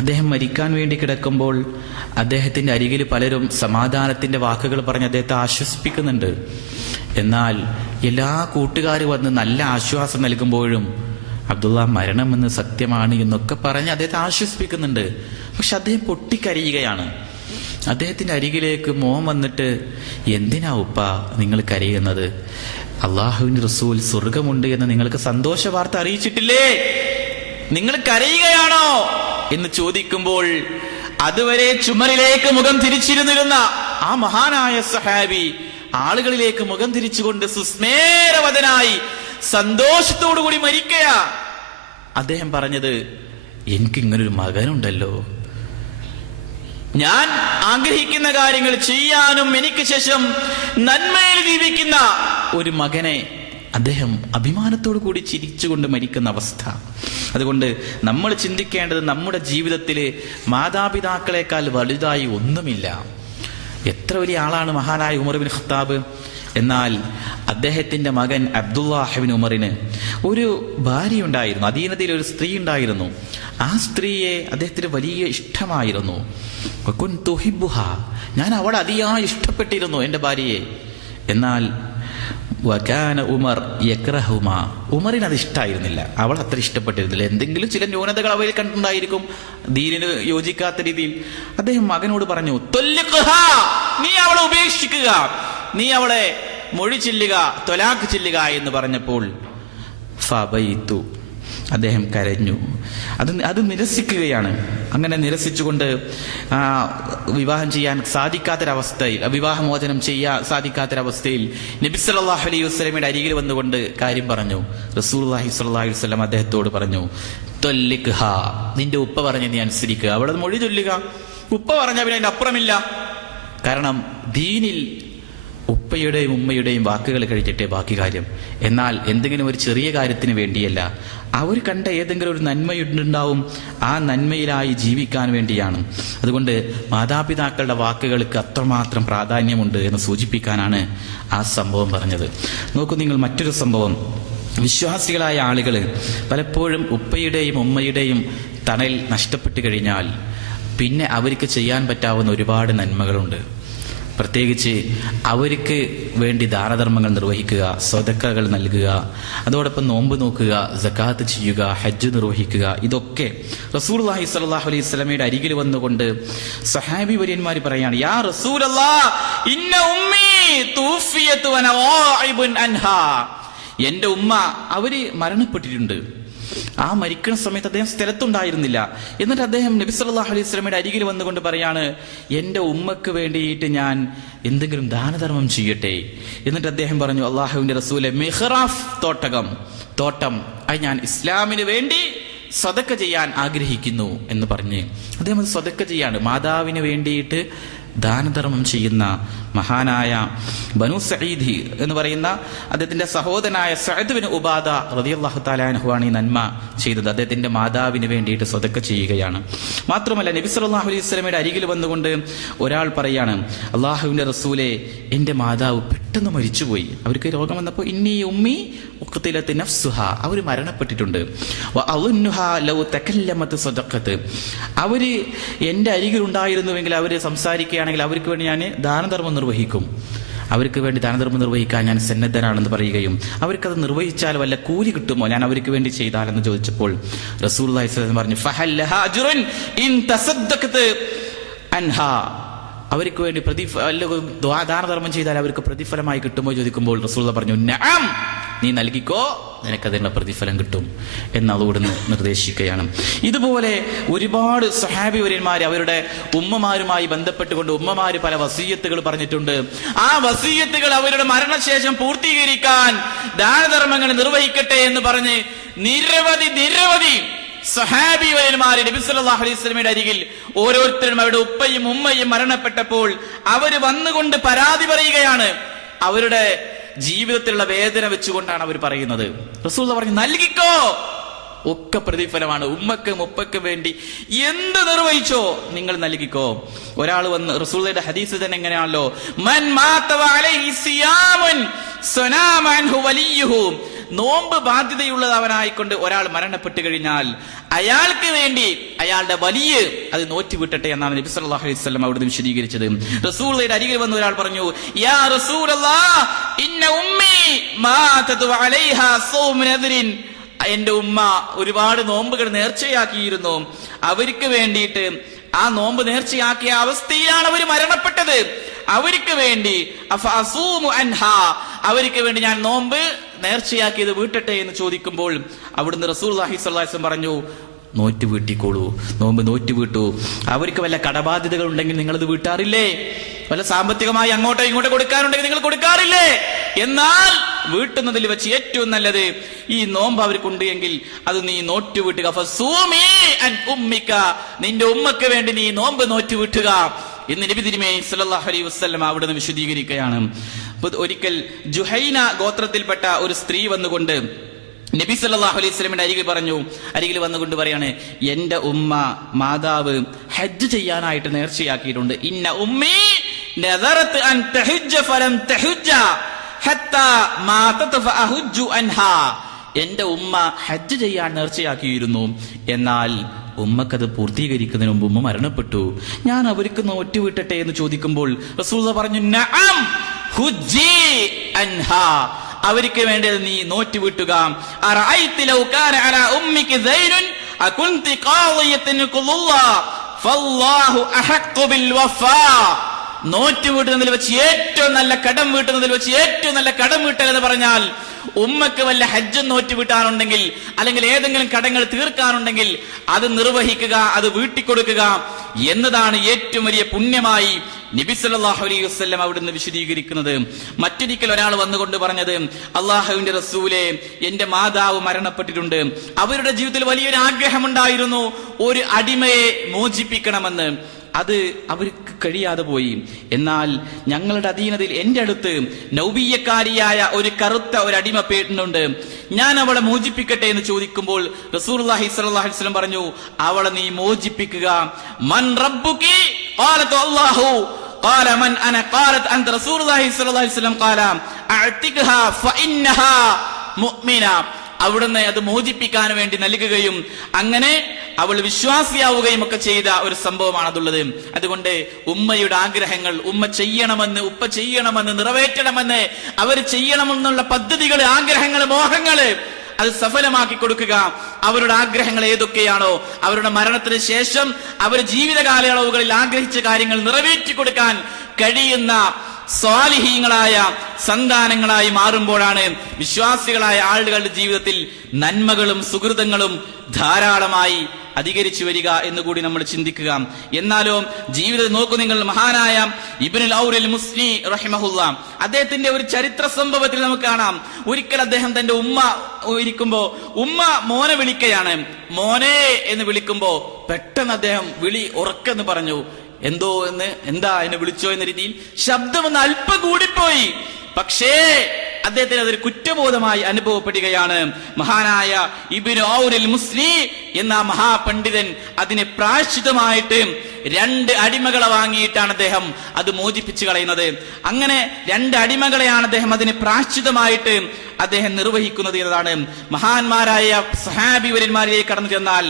അദ്ദേഹം മരിക്കാൻ വേണ്ടി കിടക്കുമ്പോൾ അദ്ദേഹത്തിന്റെ അരികിൽ പലരും സമാധാനത്തിന്റെ വാക്കുകൾ പറഞ്ഞ് അദ്ദേഹത്തെ ആശ്വസിപ്പിക്കുന്നുണ്ട്. എന്നാൽ എല്ലാ കൂട്ടുകാരും വന്ന് നല്ല ആശ്വാസം നൽകുമ്പോഴും അബ്ദുള്ള മരണമെന്ന് സത്യമാണ് എന്നൊക്കെ പറഞ്ഞ് അദ്ദേഹത്തെ ആശ്വസിപ്പിക്കുന്നുണ്ട്. പക്ഷെ അദ്ദേഹം പൊട്ടിക്കരയുകയാണ്. അദ്ദേഹത്തിന്റെ അരികിലേക്ക് മോൻ വന്നിട്ട്, എന്തിനാ ഉപ്പ നിങ്ങൾ കരയുന്നത്? അള്ളാഹുവിന്റെ റസൂൽ സ്വർഗമുണ്ട് എന്ന് നിങ്ങൾക്ക് സന്തോഷ വാർത്ത അറിയിച്ചിട്ടില്ലേ? നിങ്ങൾ കരയുകയാണോ എന്ന് ചോദിക്കുമ്പോൾ അതുവരെ ചുമരിലേക്ക് മുഖം തിരിച്ചിരുന്നിരുന്ന ആ മഹാനായ സഹാബി ആളുകളിലേക്ക് മുഖം തിരിച്ചുകൊണ്ട് സുസ്മേരവദനായി സന്തോഷത്തോടുകൂടി മരിക്കയാ. അദ്ദേഹം പറഞ്ഞത്, എനിക്കിങ്ങനൊരു മകനുണ്ടല്ലോ, ഞാൻ ആഗ്രഹിക്കുന്ന കാര്യങ്ങൾ ചെയ്യാനും എനിക്ക് ശേഷം നന്മയിൽ ജീവിക്കുന്ന ഒരു മകനെ അദ്ദേഹം അഭിമാനത്തോടു കൂടി ചിരിച്ചുകൊണ്ട് മരിക്കുന്ന അവസ്ഥ. അതുകൊണ്ട് നമ്മൾ ചിന്തിക്കേണ്ടത്, നമ്മുടെ ജീവിതത്തിൽ മാതാപിതാക്കളെക്കാൾ വലുതായി ഒന്നുമില്ല. എത്ര വലിയ ആളാണ് മഹാനായ ഉമർ ബിൻ ഖത്താബ്. എന്നാൽ അദ്ദേഹത്തിന്റെ മകൻ അബ്ദുല്ലാഹ് ബിൻ ഉമറിന് ഒരു ഭാര്യ ഉണ്ടായിരുന്നു, അധീനതയിൽ ഒരു സ്ത്രീ ഉണ്ടായിരുന്നു. ആ സ്ത്രീയെ അദ്ദേഹത്തിന് വലിയ ഇഷ്ടമായിരുന്നു. ഞാൻ അവളെ അതിയായി ഇഷ്ടപ്പെട്ടിരുന്നു, എൻ്റെ ഭാര്യയെ. എന്നാൽ ഉമർ യക്റഹുമാ, ഉമറിന് അത് ഇഷ്ടമായിരുന്നില്ല, അവൾ അത്ര ഇഷ്ടപ്പെട്ടിരുന്നില്ല. എന്തെങ്കിലും ചില ന്യൂനതകൾ അവയിൽ കണ്ടിട്ടുണ്ടായിരിക്കും, ദീനിന് യോജിക്കാത്ത രീതിയിൽ. അദ്ദേഹം മകനോട് പറഞ്ഞു, നീ അവളെ ഉപേക്ഷിക്കുക, നീ അവളെ മൊഴി ചെല്ലുക, ത്വലാഖ് ചെല്ലുക എന്ന് പറഞ്ഞപ്പോൾ ഫബൈതു, അദ്ദേഹം കരഞ്ഞു. അത് നിരസിക്കുകയാണ്. അങ്ങനെ നിരസിച്ചുകൊണ്ട് വിവാഹം ചെയ്യാൻ സാധിക്കാത്തൊരവസ്ഥയിൽ, വിവാഹമോചനം ചെയ്യാൻ സാധിക്കാത്തൊരവസ്ഥയിൽ നബി സല്ലല്ലാഹു അലൈഹി വസല്ലമയുടെ അരികിൽ വന്നുകൊണ്ട് കാര്യം പറഞ്ഞു. റസൂലുള്ളാഹി സ്വല്ലല്ലാഹു അലൈഹി വസല്ലം അദ്ദേഹത്തോട് പറഞ്ഞു, ത്വല്ലിഖ്ഹാ, നിന്റെ ഉപ്പ പറഞ്ഞ് നീ അനുസരിക്കുക, അവളത് മൊഴി ചൊല്ലുക. ഉപ്പ പറഞ്ഞ പിന്നെ അതിന്റെ അപ്പുറമില്ല. കാരണം ദീനിൽ ഉപ്പയുടെയും ഉമ്മയുടെയും വാക്കുകൾ കഴിച്ചിട്ടേ ബാക്കി കാര്യം. എന്നാൽ എന്തെങ്കിലും ഒരു ചെറിയ കാര്യത്തിന് വേണ്ടിയല്ല, അവർ കണ്ട ഏതെങ്കിലും ഒരു നന്മയുണ്ടാവും, ആ നന്മയിലായി ജീവിക്കാൻ വേണ്ടിയാണ്. അതുകൊണ്ട് മാതാപിതാക്കളുടെ വാക്കുകൾക്ക് അത്രമാത്രം പ്രാധാന്യമുണ്ട് എന്ന് സൂചിപ്പിക്കാനാണ് ആ സംഭവം പറഞ്ഞത്. നോക്കൂ നിങ്ങൾ, മറ്റൊരു സംഭവം. വിശ്വാസികളായ ആളുകൾ പലപ്പോഴും ഉപ്പയുടെയും ഉമ്മയുടെയും തണൽ നഷ്ടപ്പെട്ടു കഴിഞ്ഞാൽ പിന്നെ അവർക്ക് ചെയ്യാൻ പറ്റാവുന്ന ഒരുപാട് നന്മകളുണ്ട്. പ്രത്യേകിച്ച് അവർക്ക് വേണ്ടി ദാനധർമ്മങ്ങൾ നിർവഹിക്കുക, സ്വതക്കകൾ നൽകുക, അതോടൊപ്പം നോമ്പ് നോക്കുക, സകാത്ത് ചെയ്യുക, ഹജ്ജ് നിർവഹിക്കുക. ഇതൊക്കെ റസൂലുള്ളാഹി സ്വല്ലല്ലാഹു അലൈഹി വസല്ലമയുടെ അരികിൽ വന്നുകൊണ്ട് സഹാബി വര്യന്മാർ പറയാണ്, യാ റസൂലല്ലാഹ് ഇന്ന ഉമ്മി തൂഫിയതു വന ഗായിബുൻ അൻഹാ, എന്റെ ഉമ്മ അവര് മരണപ്പെട്ടിട്ടുണ്ട്. ആ മരിക്കുന്ന സമയത്ത് അദ്ദേഹം സ്ഥലത്തുണ്ടായിരുന്നില്ല. എന്നിട്ട് അദ്ദേഹം നബി സല്ലല്ലാഹു അലൈഹി വസല്ലമയുടെ അരികിൽ വന്നുകൊണ്ട് പറയാണ്, എന്റെ ഉമ്മക്ക് വേണ്ടിയിട്ട് ഞാൻ എന്തെങ്കിലും ദാനധർമ്മം ചെയ്യട്ടെ. എന്നിട്ട് അദ്ദേഹം പറഞ്ഞു, അള്ളാഹുവിന്റെ റസൂലെ, മിഹ്റാഫ് തോട്ടം അത് ഞാൻ ഇസ്ലാമിന് വേണ്ടി സദക്ക ചെയ്യാൻ ആഗ്രഹിക്കുന്നു എന്ന് പറഞ്ഞ് അദ്ദേഹം അത് സദക്ക ചെയ്യാണ്. മാതാവിന് വേണ്ടിയിട്ട് ദാനധർമ്മം ചെയ്യുന്ന മഹാനായ ബനു സഈദ് എന്ന് പറയുന്ന അദ്ദേഹത്തിന്റെ സഹോദരനായ സഅദ് ബിൻ ഉബാദ റളിയല്ലാഹു തആല അൻഹു ആണ് ഈ നന്മ ചെയ്തത്. അദ്ദേഹത്തിന്റെ മാതാവിന് വേണ്ടിയിട്ട് സദക്ക ചെയ്യുകയാണ്. മാത്രമല്ല നബി സല്ലല്ലാഹു അലൈഹി വസല്ലമയുടെ അരികിൽ വന്നുകൊണ്ട് ഒരാൾ പറയാണ്, അള്ളാഹുവിന്റെ റസൂലെ, എന്റെ മാതാവ് പെട്ടെന്ന് മരിച്ചുപോയി, അവർക്ക് രോഗം വന്നപ്പോൾ ഇന്നി ഉമ്മി ഉഖ്തിലത് നഫ്സുഹാ, അവർ മരണപ്പെട്ടിട്ടുണ്ട്. വഅളുന്നുഹാ ലൗ തകല്ലമത് സദഖത്ത്, അവര് എന്റെ അരികിൽ ഉണ്ടായിരുന്നുവെങ്കിൽ അവര് സംസാരിക്കുകയാണെങ്കിൽ അവർക്ക് വേണ്ടി ഞാൻ ദാനധർമ്മം നിർവഹിക്കും. അവർക്ക് വേണ്ടി ദാനധർമ്മം നിർവഹിക്കാൻ ഞാൻ സന്നദ്ധനാണെന്ന് പറയുകയും അവർക്കത് നിർവഹിച്ചാൽ വല്ല കൂലി കിട്ടുമോ ഞാൻ അവർക്ക് വേണ്ടി ചെയ്താലെന്ന് ചോദിച്ചപ്പോൾ റസൂലുള്ളാഹി സ്വല്ലല്ലാഹു അലൈഹി വസല്ലം പറഞ്ഞു ഫഹൽ ലഹാ അജ്റുൻ ഇൻ തസദ്ദഖത അൻഹാ, അവർക്ക് വേണ്ടി ദാനധർമ്മം ചെയ്താൽ അവർക്ക് പ്രതിഫലമായി കിട്ടുമോ ചോദിക്കുമ്പോൾ റസൂലുള്ളാഹി പറഞ്ഞു നഅം, നീ നൽകിക്കോ, നിനക്കതിനുള്ള പ്രതിഫലം കിട്ടും എന്ന് അവിടുന്ന് നിർദ്ദേശിക്കുകയാണ്. ഇതുപോലെ ഒരുപാട് സ്വഹാബിവര്യന്മാർ അവരുടെ ഉമ്മമാരുമായി ബന്ധപ്പെട്ടുകൊണ്ട് ഉമ്മമാര് പല വസീയത്തുകൾ പറഞ്ഞിട്ടുണ്ട്. ആ വസീയത്തുകൾ അവരുടെ മരണശേഷം പൂർത്തീകരിക്കാൻ ദാനധർമ്മങ്ങൾ നിർവഹിക്കട്ടെ എന്ന് പറഞ്ഞ് നിരവധി സ്വഹാബിവര്യന്മാർ നബി സല്ലല്ലാഹു അലൈഹി വസല്ലമയുടെ അരികിൽ ഓരോരുത്തരും അവരുടെ ഉപ്പയും ഉമ്മയും മരണപ്പെട്ടപ്പോൾ അവര് വന്നുകൊണ്ട് പരാതി പറയുകയാണ്. അവരുടെ ജീവിതത്തിലുള്ള വേദന വെച്ചുകൊണ്ടാണ് അവർ പറയുന്നത്. റസൂലുള്ളാഹി പറഞ്ഞു നൽകിക്കോ, ഒക്കെ പ്രതിഫലമാണ്. ഉമ്മക്കും ഉപ്പക്കും വേണ്ടി എന്ത് നിർവഹിച്ചോ നിങ്ങൾ നൽകിക്കോ. ഒരാൾ വന്ന് റസൂലുള്ളാഹിയുടെ ഹദീസ് തന്നെ എങ്ങനെയാണല്ലോ, മൻ മാത വഅലൈഹി സിയാമുൻ സനാമ അൻഹു വലിയുഹു, നോമ്പ് ബാധ്യതയുള്ളവനായിക്കൊണ്ട് ഒരാൾ മരണപ്പെട്ടു കഴിഞ്ഞാൽ അയാൾക്ക് വേണ്ടി അയാളുടെ വലിയ അത് നോറ്റുവിട്ടട്ടെ എന്നാണ് നബി സല്ലല്ലാഹു അലൈഹി വസല്ലം അവിടുന്ന് വിശദീകരിച്ചത്. റസൂലുള്ളാഹിയുടെ അരികിൽ വന്ന ഒരാൾ പറഞ്ഞു, യാ റസൂലല്ലാഹ് ഇന്ന ഉമ്മി മാതതു അലൈഹാ സൗമു നദ്രിൻ, എന്റെ ഉമ്മ ഒരുപാട് നോമ്പുകൾ നേർച്ചയാക്കിയിരുന്നു, അവർക്ക് വേണ്ടിയിട്ട് ആ നോമ്പ് നേർച്ചയാക്കിയ അവസ്ഥയിലാണ് അവർ മരണപ്പെട്ടത്, അവർക്ക് വേണ്ടി അഫഅസൂമു അൻഹാ, അവർക്ക് വേണ്ടി ഞാൻ നോമ്പ് നേർച്ചയാക്കിയത് വീട്ടട്ടെ എന്ന് ചോദിക്കുമ്പോൾ അവിടുന്ന് റസൂലുള്ളാഹി സ്വല്ലല്ലാഹു അലൈഹി വസല്ലം പറഞ്ഞു നോറ്റ് വീട്ടിക്കോളൂ, നോമ്പ് നോറ്റ് വീട്ടു. അവർക്ക് വല്ല കടബാധ്യതകൾ ഉണ്ടെങ്കിൽ നിങ്ങളത് വീട്ടാറില്ലേ? വല്ല സാമ്പത്തികമായി അങ്ങോട്ടോ ഇങ്ങോട്ടോ കൊടുക്കാനുണ്ടെങ്കിൽ നിങ്ങൾ കൊടുക്കാറില്ലേ? എന്നാൽ വീട്ടുന്നതിൽ വെച്ച് ഏറ്റവും നല്ലത് ഈ നോമ്പ് അവർക്കുണ്ട് എങ്കിൽ അത് നീ നോറ്റ് വീട്ടുക. ഫസൂമി അൻ ഉമ്മിക, നിന്റെ ഉമ്മക്ക് വേണ്ടി നീ നോമ്പ് നോറ്റ് വീട്ടുക എന്ന് നബി തിരുമേനി സല്ലല്ലാഹു അലൈഹി വസല്ലം അവിടുന്ന് വിശദീകരിക്കുകയാണ്. ഒരിക്കൽ ജുഹൈന ഗോത്രത്തിൽപ്പെട്ട ഒരു സ്ത്രീ വന്നുകൊണ്ട് നബി സല്ലല്ലാഹു അലൈഹി വസല്ലമയുടെ അരികിൽ വന്നുകൊണ്ട് പറയാണ്, എന്റെ ഉമ്മ മാതാവ് ഹജ്ജ് ചെയ്യാനായിട്ട് നേർച്ചയാക്കിയിട്ടുണ്ട്. ഇന്ന ഉമ്മി നദറത് അൻ തഹജ്ജ ഫലം തഹജ്ജ ഹത്താ മാതത് ഫഅഹജ്ജു അൻഹാ, എന്റെ ഉമ്മ ഹജ്ജ് ചെയ്യാൻ നേർച്ചയാക്കിയിരുന്നു, എന്നാൽ ഉമ്മക്കത് പൂർത്തീകരിക്കുന്നതിന് മുമ്പ് ഉമ്മ മരണപ്പെട്ടു, ഞാൻ അവർക്ക് നോറ്റുവിട്ടട്ടെ എന്ന് ചോദിക്കുമ്പോൾ റസൂലുള്ളാഹി പറഞ്ഞു നഅം ഹുജ്ജി അൻഹാ, അവർക്ക് വേണ്ടി നീ നോറ്റ് വീട്ടുക. അറഅയ്ത ലൗ കാന അലാ ഉമ്മിക ദൈനുൻ അകുൻതി ഖാദിയതൻ ഖുല്ലാഹ് ഫല്ലാഹു അഹഖു ബിൽ വഫാ, നോറ്റ് വീട്ടുന്നതിൽ വെച്ച് ഏറ്റവും നല്ല കടം വീട്ടുന്നതിൽ വെച്ച് ഏറ്റവും നല്ല കടം വീട്ടൽ എന്ന് പറഞ്ഞാൽ ഉമ്മക്ക് വല്ല ഹജ്ജ് നോറ്റ് വീട്ടാനുണ്ടെങ്കിൽ അല്ലെങ്കിൽ ഏതെങ്കിലും കടങ്ങൾ തീർക്കാനുണ്ടെങ്കിൽ അത് നിർവഹിക്കുക, അത് വീട്ടിക്കൊടുക്കുക എന്നതാണ് ഏറ്റവും വലിയ പുണ്യമായി നബി സല്ലല്ലാഹു അലൈഹി വസല്ലം അവിടുന്ന് വിശദീകരിക്കുന്നത്. മറ്റൊരിക്കൽ ഒരാൾ വന്നുകൊണ്ട് പറഞ്ഞത്, അള്ളാഹുവിന്റെ റസൂലേ, എന്റെ മാതാവ് മരണപ്പെട്ടിട്ടുണ്ട്, അവരുടെ ജീവിതത്തിൽ വലിയൊരു ആഗ്രഹമുണ്ടായിരുന്നു ഒരു അടിമയെ മോചിപ്പിക്കണമെന്ന്, അത് അവർക്ക് കഴിയാതെ പോയി. എന്നാൽ ഞങ്ങളുടെ അധീനതയിൽ എന്റെ അടുത്ത് നൗബിയ്യക്കാരിയായ ഒരു കറുത്ത ഒരു അടിമ പേട്ടുന്നുണ്ട്, ഞാൻ അവളെ മോചിപ്പിക്കട്ടെ എന്ന് ചോദിക്കുമ്പോൾ റസൂലുള്ളാഹി സ്വല്ലല്ലാഹു അലൈഹി വസല്ലം പറഞ്ഞു, അവളെ നീ മോചിപ്പിക്കുക. മൻ റബ്ബുകി ഖാലതു അല്ലാഹു ഖാല മൻ അന ഖാലത് അൻത റസൂലുള്ളാഹി സ്വല്ലല്ലാഹു അലൈഹി വസല്ലം ഖാല അഅതിഖഹാ ഫഇന്നഹാ മുഅ്മിന, അവിടുന്ന് അത് മോചിപ്പിക്കാൻ വേണ്ടി നൽകുകയും അങ്ങനെ അവൾ വിശ്വാസിയാവുകയും ഒക്കെ ചെയ്ത ഒരു സംഭവമാണ് അതുള്ളത്. അതുകൊണ്ട് ഉമ്മയുടെ ആഗ്രഹങ്ങൾ ഉമ്മ ചെയ്യണമെന്ന് ഉപ്പ ചെയ്യണമെന്ന് നിറവേറ്റണമെന്ന് അവർ ചെയ്യണമെന്നുള്ള പദ്ധതികൾ, ആഗ്രഹങ്ങൾ, മോഹങ്ങള് അത് സഫലമാക്കി കൊടുക്കുക. അവരുടെ ആഗ്രഹങ്ങൾ ഏതൊക്കെയാണോ അവരുടെ മരണത്തിന് ശേഷം അവർ ജീവിത കാലയളവുകളിൽ ആഗ്രഹിച്ച കാര്യങ്ങൾ നിറവേറ്റി കൊടുക്കാൻ കഴിയുന്ന സ്വാലിഹീങ്ങളായ സന്താനങ്ങളായി മാറുമ്പോഴാണ് വിശ്വാസികളായ ആളുകളുടെ ജീവിതത്തിൽ നന്മകളും സുഹൃതങ്ങളും ധാരാളമായി അധികരിച്ചു വരിക എന്നുകൂടി നമ്മൾ ചിന്തിക്കുക. എന്നാലോ ജീവിതം നോക്കൂ നിങ്ങൾ, മഹാനായ ഇബ്നുൽ ഔറിൽ മുസ്നി റഹിമഹുല്ലാ, അദ്ദേഹത്തിന്റെ ഒരു ചരിത്ര സംഭവത്തിൽ നമുക്ക് കാണാം. ഒരിക്കൽ അദ്ദേഹം തന്റെ ഉമ്മ ഇരിക്കുമ്പോ ഉമ്മ മോനെ വിളിക്കുകയാണ്. മോനെ എന്ന് വിളിക്കുമ്പോ പെട്ടെന്ന് അദ്ദേഹം വിളി ഉറക്കെന്ന് പറഞ്ഞു. എന്താ എന്നെ വിളിച്ചോ എന്ന രീതിയിൽ ശബ്ദമൊന്ന് അല്പം കൂടിപ്പോയി. പക്ഷേ അദ്ദേഹത്തിന് അതൊരു കുറ്റബോധമായി അനുഭവപ്പെടുകയാണ്. മഹാനായ ഇബ്നു ഔറിൽ മുസ്നി എന്ന മഹാപണ്ഡിതൻ അതിന് പ്രായശ്ചിത്തമായിട്ട് 2 അടിമകളെ വാങ്ങിയിട്ടാണ് അദ്ദേഹം അത് മോചിപ്പിച്ചു കളയുന്നത്. അങ്ങനെ 2 അടിമകളെയാണ് അദ്ദേഹം അതിന് പ്രായശ്ചിത്തമായിട്ട് അദ്ദേഹം നിർവഹിക്കുന്നത് എന്നതാണ്. മഹാന്മാരായ സഹാബിവര്യന്മാരിലേക്ക് കടന്നു ചെന്നാൽ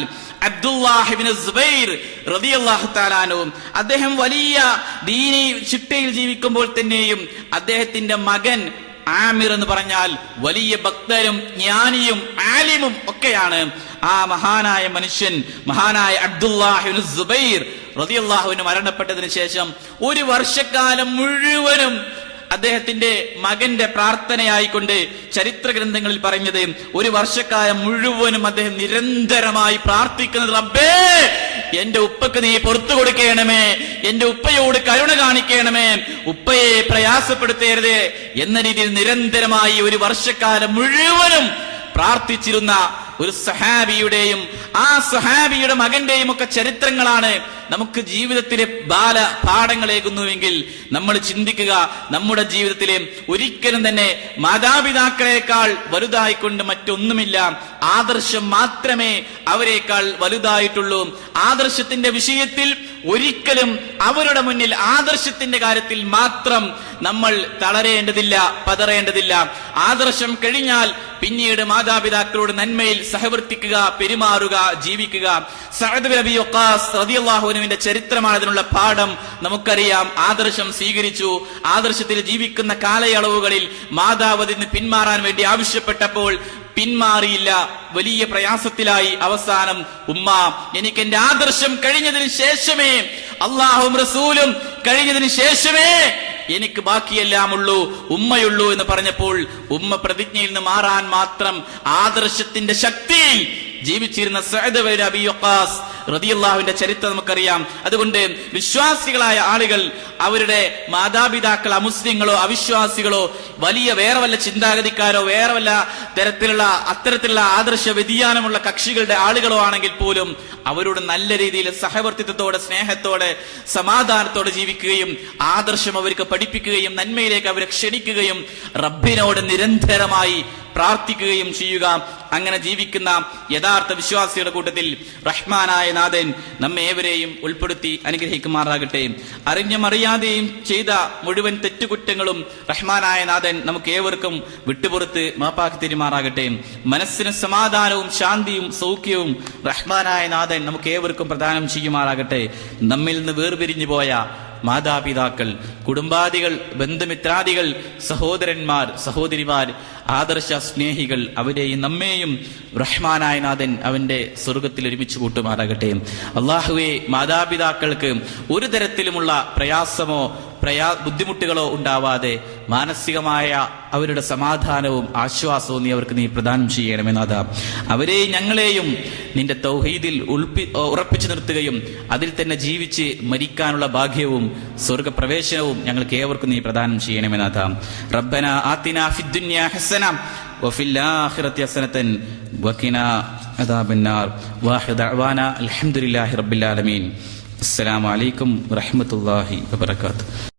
അബ്ദുല്ലാഹ് ഇബ്നു സുബൈർ റളിയല്ലാഹു തആല അൻഹു, അദ്ദേഹം വലിയ ദീനി ചിട്ടയിൽ ജീവിക്കുമ്പോൾ തന്നെയും അദ്ദേഹത്തിന്റെ മകൻ ആമിർ എന്ന് പറഞ്ഞാൽ വലിയ ഭക്തരും ജ്ഞാനിയും ആലിമും ഒക്കെയാണ്. ആ മഹാനായ മനുഷ്യൻ, മഹാനായ അബ്ദുല്ലാഹ് ഇബ്നു സുബൈർ റളിയല്ലാഹു അൻഹു മരണപ്പെട്ടതിന് ശേഷം ഒരു വർഷക്കാലം മുഴുവനും അദ്ദേഹത്തിന്റെ മകന്റെ പ്രാർത്ഥനയായിക്കൊണ്ട് ചരിത്ര ഗ്രന്ഥങ്ങളിൽ പറഞ്ഞത്, ഒരു വർഷക്കാലം മുഴുവനും അദ്ദേഹം നിരന്തരമായി പ്രാർത്ഥിക്കുന്നത്, റബ്ബേ എന്റെ ഉപ്പക്ക് നീ പുറത്തു കൊടുക്കണമേ, എന്റെ ഉപ്പയോട് കരുണ കാണിക്കണമേ, ഉപ്പയെ പ്രയാസപ്പെടുത്തരുത് എന്ന രീതിയിൽ നിരന്തരമായി ഒരു വർഷക്കാലം മുഴുവനും പ്രാർത്ഥിച്ചിരുന്ന ഒരു സഹാബിയുടെയും ആ സഹാബിയുടെ മകന്റെയും ഒക്കെ ചരിത്രങ്ങളാണ് നമുക്ക് ജീവിതത്തിലെ പാഠങ്ങളേകുന്നുവെങ്കിൽ നമ്മൾ ചിന്തിക്കുക, നമ്മുടെ ജീവിതത്തിലെ ഒരിക്കലും തന്നെ മാതാപിതാക്കളെക്കാൾ വലുതായിക്കൊണ്ട് മറ്റൊന്നുമില്ല. ആദർശം മാത്രമേ അവരെക്കാൾ വലുതായിട്ടുള്ളൂ. ആദർശത്തിന്റെ വിഷയത്തിൽ ഒരിക്കലും അവരുടെ മുന്നിൽ ആദർശത്തിന്റെ കാര്യത്തിൽ മാത്രം നമ്മൾ തളരേണ്ടതില്ല, പതറേണ്ടതില്ല. ആദർശം കഴിഞ്ഞാൽ പിന്നീട് മാതാപിതാക്കളോട് നന്മയിൽ സഹവർത്തിക്കുക, പെരുമാറുക, ജീവിക്കുക. സഅദ് ബിൻ അബി വഖാസ് റളിയല്ലാഹു അൻഹുവിന്റെ ചരിത്രമാണ് അതിനുള്ള പാഠം. നമുക്കറിയാം, ആദർശം സ്വീകരിച്ചു. ആദർശത്തിൽ ജീവിക്കുന്ന കാലയളവുകളിൽ മാതാവ് അതിന് പിന്മാറാൻ വേണ്ടി ആവശ്യപ്പെട്ടപ്പോൾ പിന്മാറിയില്ല, വലിയ പ്രയാസത്തിലായി. അവസാനം ഉമ്മ, എനിക്ക് എന്റെ ആദർശം കഴിഞ്ഞതിന് ശേഷമേ, അള്ളാഹും റസൂലും കഴിഞ്ഞതിന് ശേഷമേ എനിക്ക് ബാക്കിയെല്ലാം ഉള്ളൂ, ഉമ്മയുള്ളൂ എന്ന് പറഞ്ഞപ്പോൾ ഉമ്മ പ്രതിജ്ഞയിൽ നിന്ന് മാറാൻ മാത്രം ആദർശത്തിന്റെ ശക്തിയിൽ ജീവിച്ചിരുന്ന സഅദ് ബിൻ അബി വഖാസ് റളിയല്ലാഹുവിന്റെ ചരിത്രം നമുക്കറിയാം. അതുകൊണ്ട് വിശ്വാസികളായ ആളുകൾ അവരുടെ മാതാപിതാക്കൾ അമുസ്ലിങ്ങളോ അവിശ്വാസികളോ വലിയ വേറെ വല്ല ചിന്താഗതിക്കാരോ വേറെ വല്ല അത്തരത്തിലുള്ള ആദർശ വ്യതിയാനമുള്ള കക്ഷികളുടെ ആളുകളോ ആണെങ്കിൽ പോലും അവരോട് നല്ല രീതിയിൽ സഹവർത്തിത്വത്തോടെ, സ്നേഹത്തോടെ, സമാധാനത്തോടെ ജീവിക്കുകയും ആദർശം അവർക്ക് പഠിപ്പിക്കുകയും നന്മയിലേക്ക് അവരെ ക്ഷണിക്കുകയും റബ്ബിനോട് നിരന്തരമായി പ്രാർത്ഥിക്കുകയും ചെയ്യുക. അങ്ങനെ ജീവിക്കുന്ന യഥാർത്ഥ വിശ്വാസിയുടെ കൂട്ടത്തിൽ റഹ്മാനായ നാഥൻ നമ്മെ ഏവരെയും ഉൾപ്പെടുത്തി അനുഗ്രഹിക്കുമാറാകട്ടെ. അറിഞ്ഞും അറിയാതെയും ചെയ്ത മുഴുവൻ തെറ്റുകുറ്റങ്ങളും റഹ്മാനായ നാഥൻ നമുക്ക് ഏവർക്കും വിട്ടുപുറത്ത് മാപ്പാക്കി തരുമാറാകട്ടെ. മനസ്സിന് സമാധാനവും ശാന്തിയും സൗഖ്യവും റഹ്മാനായ നാഥൻ നമുക്ക് ഏവർക്കും പ്രദാനം ചെയ്യുമാറാകട്ടെ. നമ്മിൽ നിന്ന് വേർപിരിഞ്ഞു പോയ മാതാപിതാക്കൾ, കുടുംബാദികൾ, ബന്ധുമിത്രാദികൾ, സഹോദരന്മാർ, സഹോദരിമാർ, ആദർശ സ്നേഹികൾ, അവരെയും നമ്മെയും റഹ്മാനായ നാഥൻ അവന്റെ സ്വർഗത്തിൽ ഒരുമിച്ച് കൂട്ടുമാറാകട്ടെ. അള്ളാഹുവേ, മാതാപിതാക്കൾക്ക് ഒരു തരത്തിലുമുള്ള പ്രയാസമോ ബുദ്ധിമുട്ടുകളോ ഉണ്ടാവാതെ മാനസികമായ അവരുടെ സമാധാനവും ആശ്വാസവും നീ പ്രദാനം ചെയ്യണമേ നാഥ. അവരെയും ഞങ്ങളെയും നിന്റെ തൗഹീദിൽ ഉറപ്പിച്ചു നിർത്തുകയും അതിൽ തന്നെ ജീവിച്ച് മരിക്കാനുള്ള ഭാഗ്യവും സ്വർഗപ്രവേശനവും ഞങ്ങൾക്ക് ഏവർക്കും നീ പ്രദാനം ചെയ്യണമേ നാഥ. റബ്ബനാ ആതിനാ ഫിദ്ദുനിയാ ഹസന വഫിൽ ആഖിറതി ഹസനതൻ വഖിനാ അദാബന്നാർ. വാഹിദ ദഅവാനാ അൽഹംദുലില്ലാഹി റബ്ബിൽ ആലമീൻ. അസ്സലാമു അലൈക്കും വറഹ്മത്തുള്ളാഹി വബറകാതുഹു.